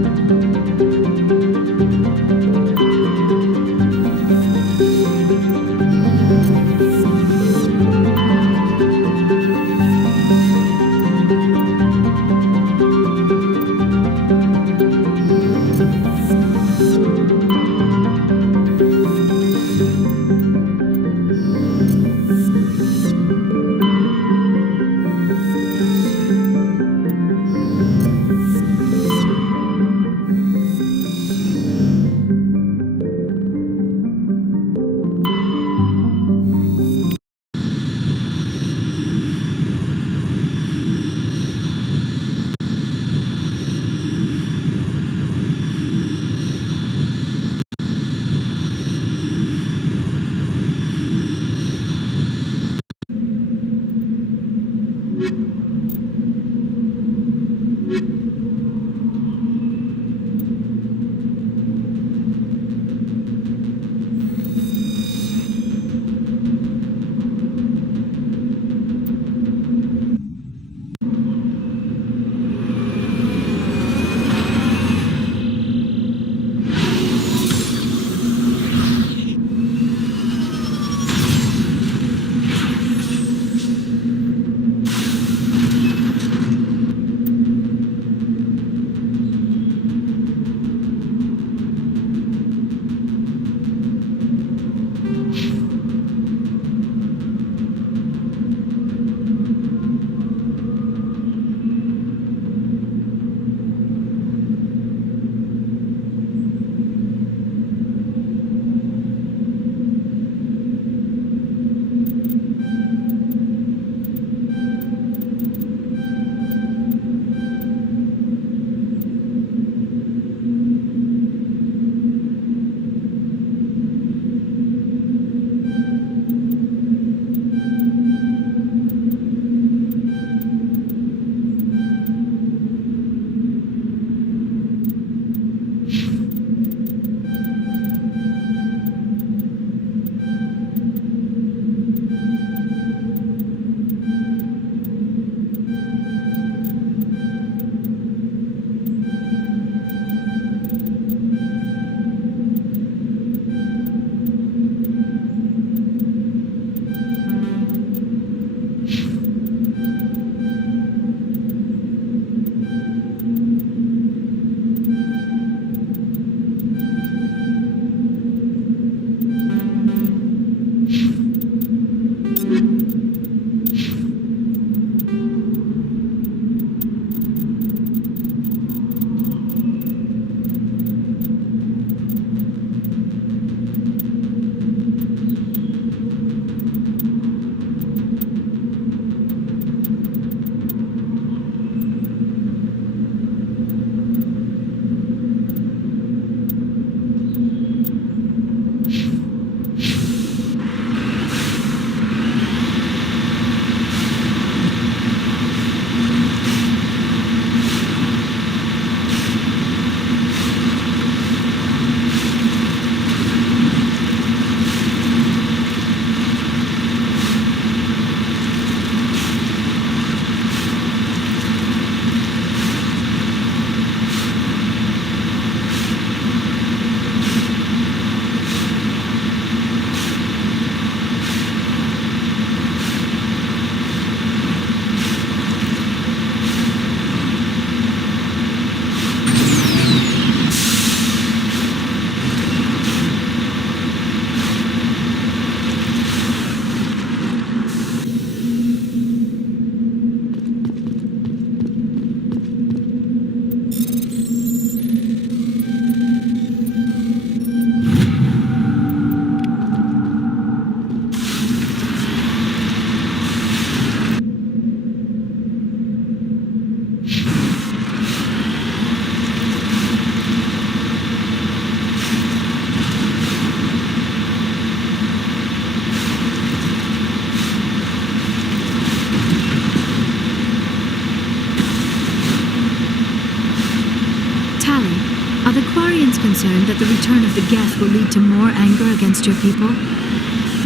concerned that the return of the Geth will lead to more anger against your people?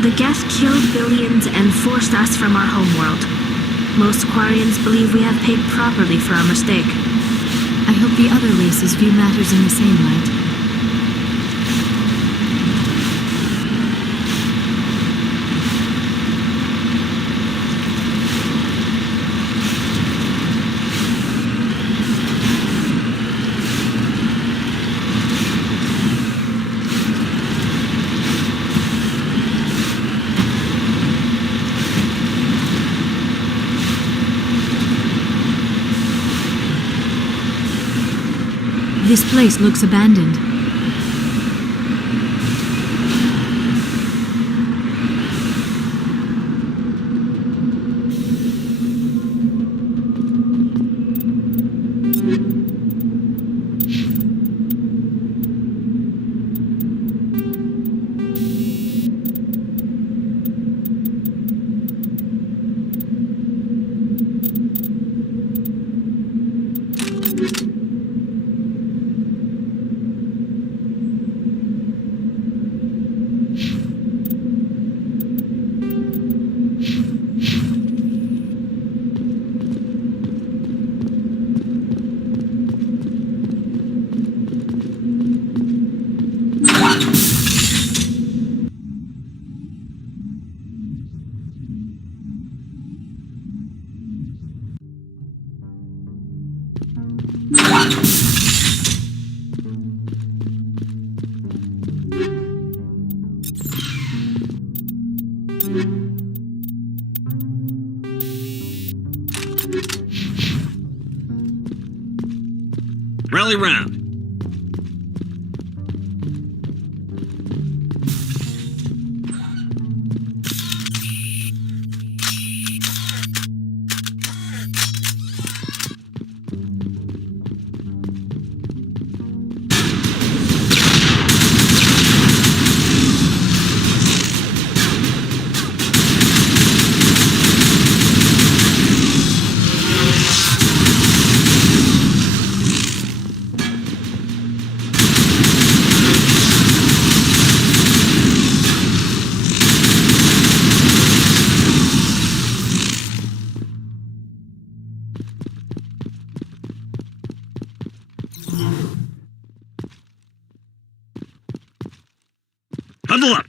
The Geth killed billions and forced us from our homeworld. Most Quarians believe we have paid properly for our mistake. I hope the other races view matters in the same light. This place looks abandoned. Rally round. Huddle up!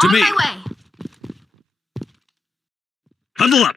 To On me! my way! Huddle up!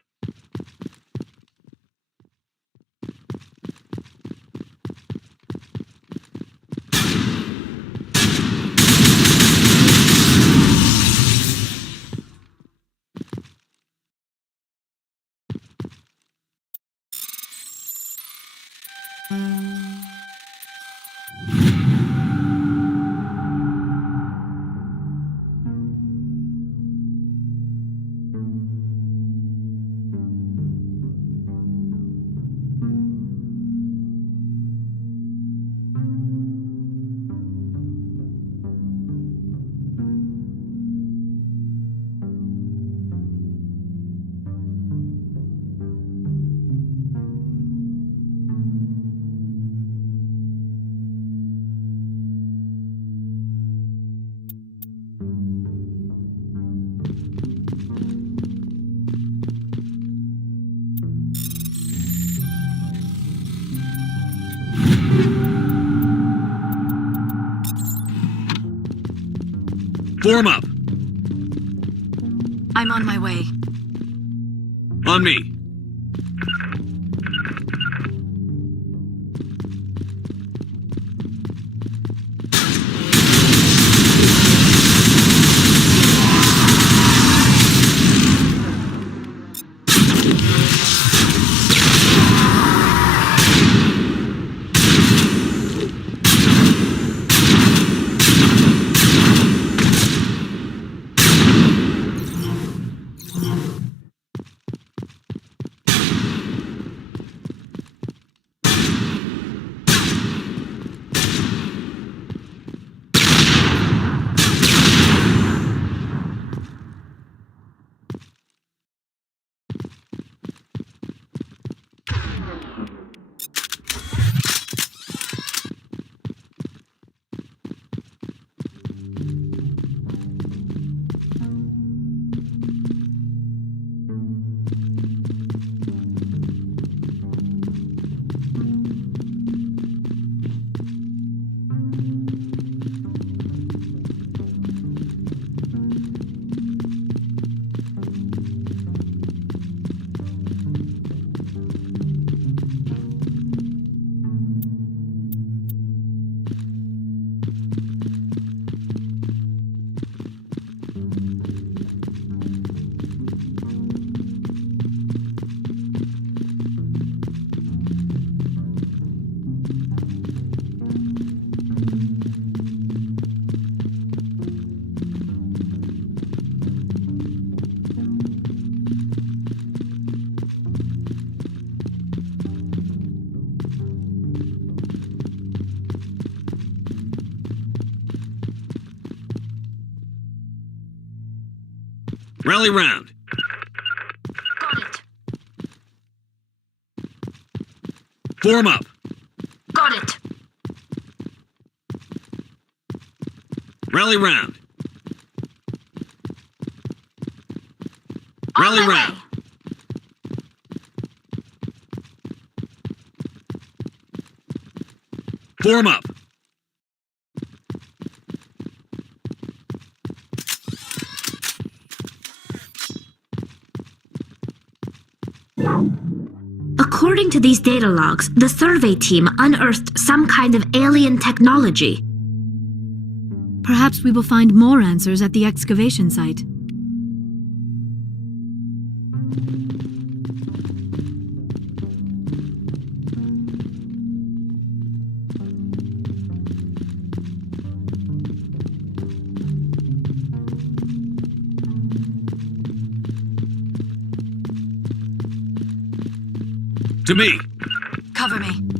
Form up. I'm on my way. On me. Rally round. Got it. Form up. Got it. Rally round. On Rally my round. way. Form up. According to these data logs, the survey team unearthed some kind of alien technology. Perhaps we will find more answers at the excavation site. To me. Cover me.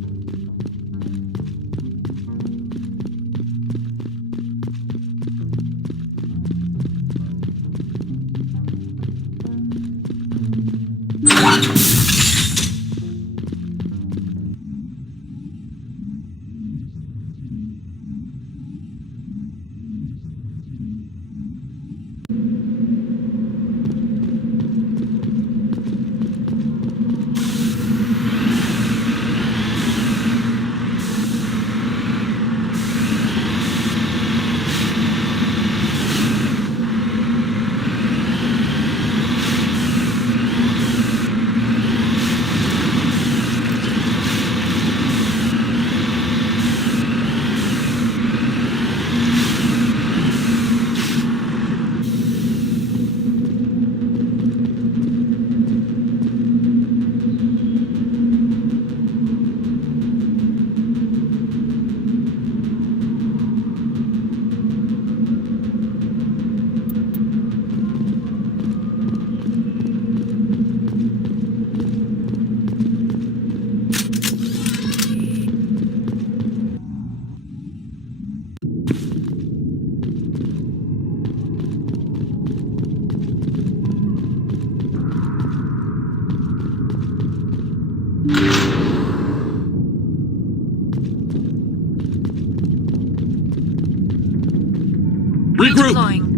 Regroup. Redeploying.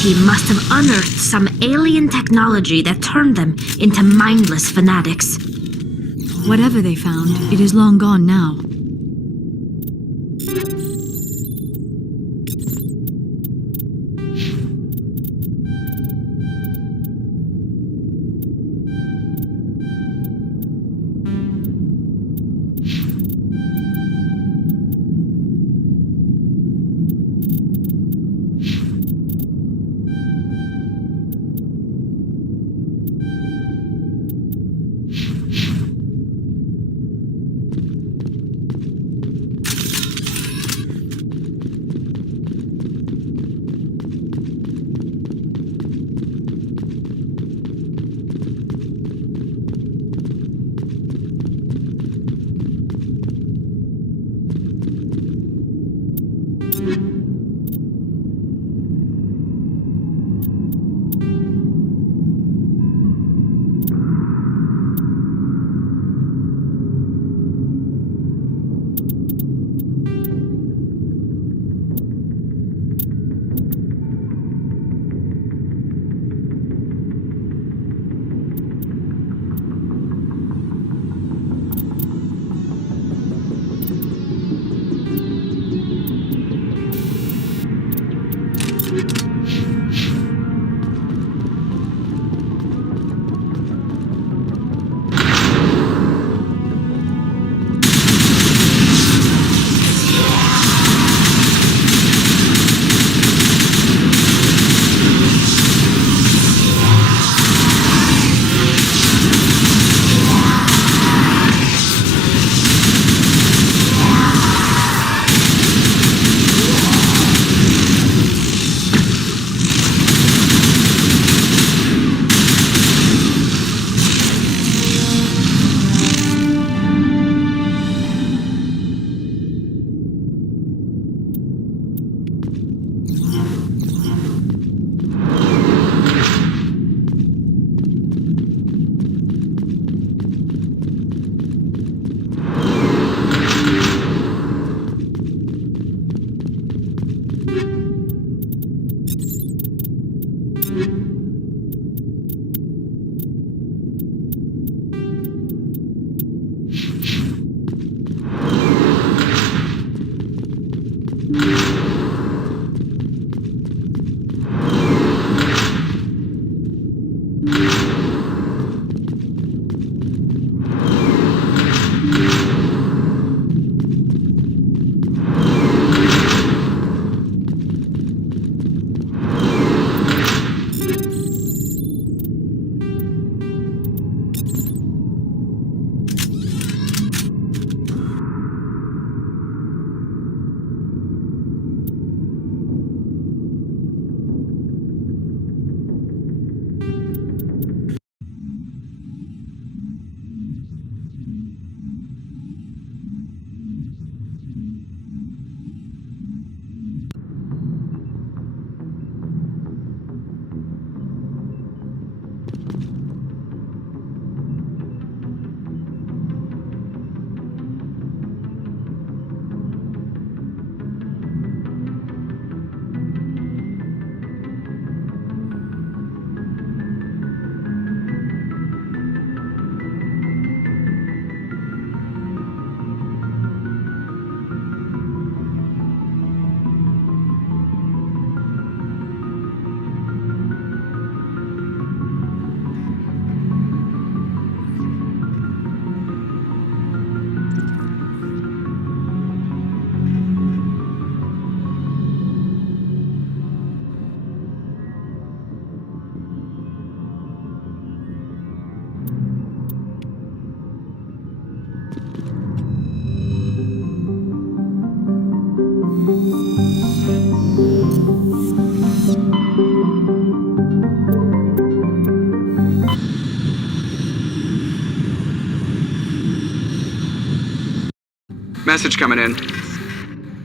team must have unearthed some alien technology that turned them into mindless fanatics. Whatever they found, it is long gone now. Message coming in.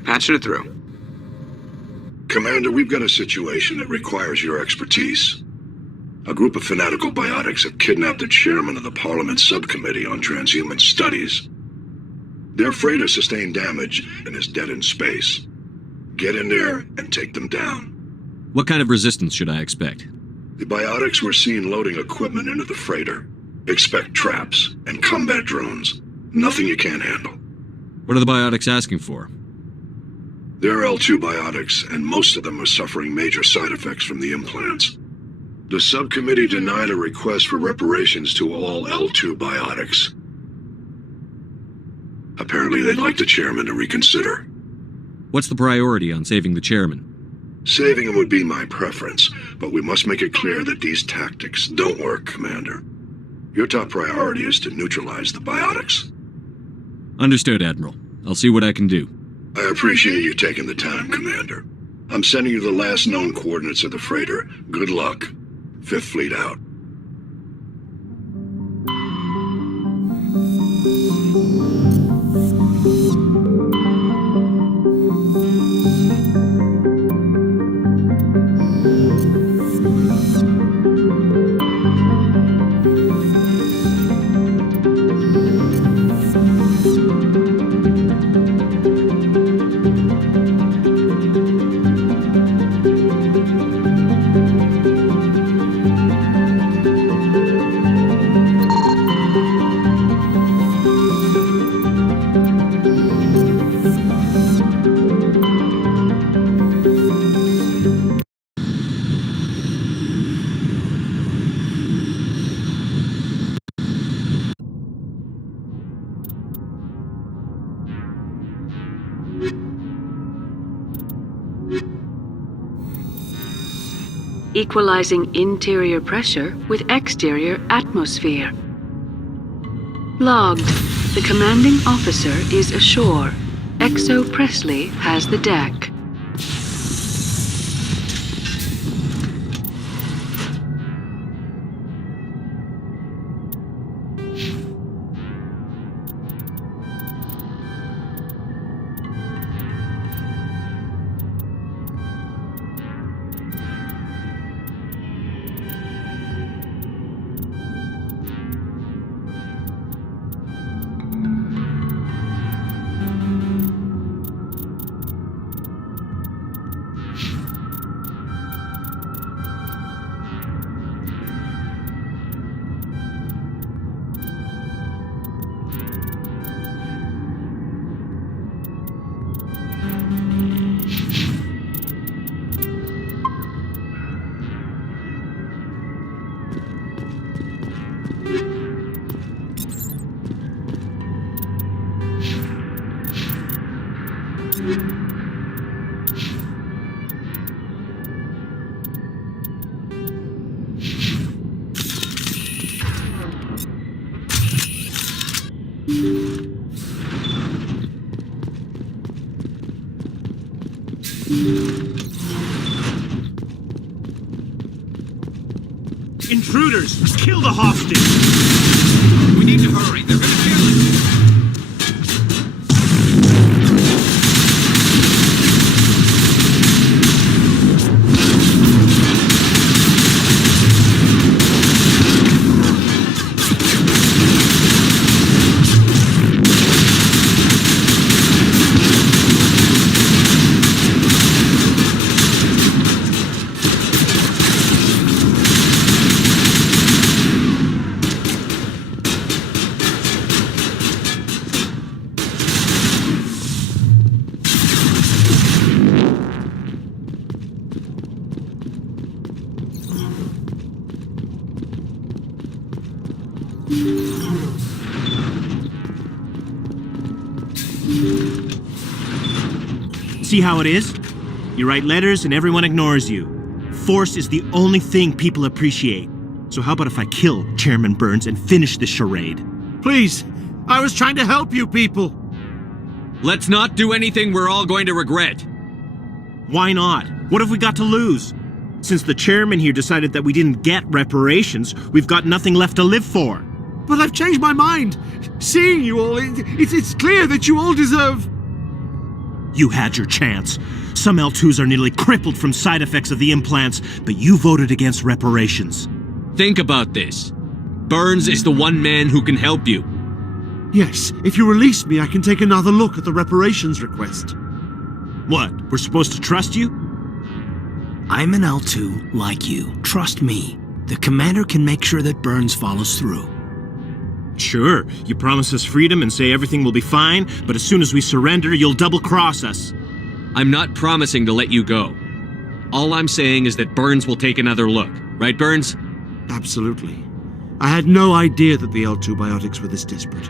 Patching it through. Commander, we've got a situation that requires your expertise. A group of fanatical biotics have kidnapped the chairman of the Parliament Subcommittee on Transhuman Studies. Their freighter sustained damage and is dead in space. Get in there and take them down. What kind of resistance should I expect? The biotics were seen loading equipment into the freighter. Expect traps and combat drones. Nothing you can't handle. What are the biotics asking for? They're L2 biotics, and most of them are suffering major side effects from the implants. The subcommittee denied a request for reparations to all L2 biotics. Apparently they'd like the chairman to reconsider. What's the priority on saving the chairman? Saving him would be my preference, but we must make it clear that these tactics don't work, Commander. Your top priority is to neutralize the biotics. Understood, Admiral. I'll see what I can do. I appreciate you taking the time, Commander. I'm sending you the last known coordinates of the freighter. Good luck. Fifth Fleet out. Equalizing interior pressure with exterior atmosphere. Logged. The commanding officer is ashore. Exo Presley has the deck. Intruders! Kill the hostage! We need to hurry. They're gonna kill us! See how it is? You write letters and everyone ignores you. Force is the only thing people appreciate. So how about if I kill Chairman Burns and finish this charade? Please, I was trying to help you people. Let's not do anything we're all going to regret. Why not? What have we got to lose? Since the chairman here decided that we didn't get reparations, we've got nothing left to live for. But I've changed my mind. Seeing you all, it's clear that you all deserve... You had your chance. Some L2s are nearly crippled from side effects of the implants, but you voted against reparations. Think about this. Burns is the one man who can help you. Yes, if you release me, I can take another look at the reparations request. What, we're supposed to trust you? I'm an L2 like you. Trust me. The commander can make sure that Burns follows through. Sure, you promise us freedom and say everything will be fine, but as soon as we surrender, you'll double-cross us. I'm not promising to let you go. All I'm saying is that Burns will take another look. Right, Burns? Absolutely. I had no idea that the L2 biotics were this desperate.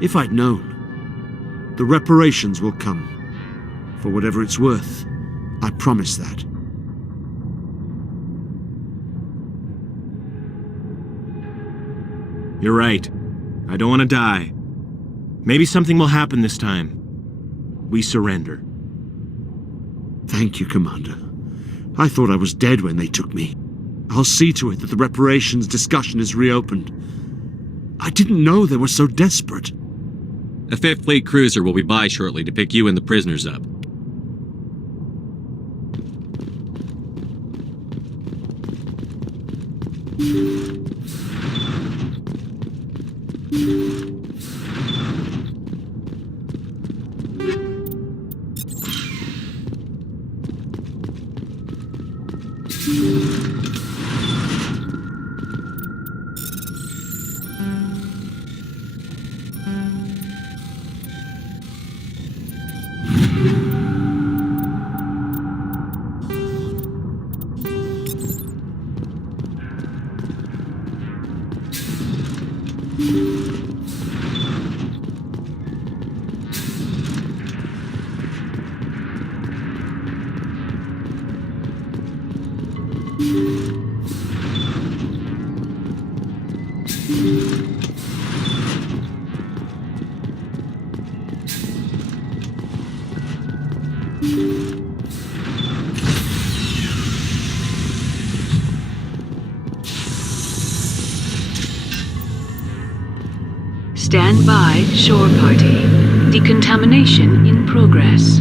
If I'd known, the reparations will come. For whatever it's worth, I promise that. You're right. I don't want to die. Maybe something will happen this time. We surrender. Thank you, Commander. I thought I was dead when they took me. I'll see to it that the reparations discussion is reopened. I didn't know they were so desperate. A 5th Fleet cruiser will be by shortly to pick you and the prisoners up. Stand by, shore party. Decontamination in progress.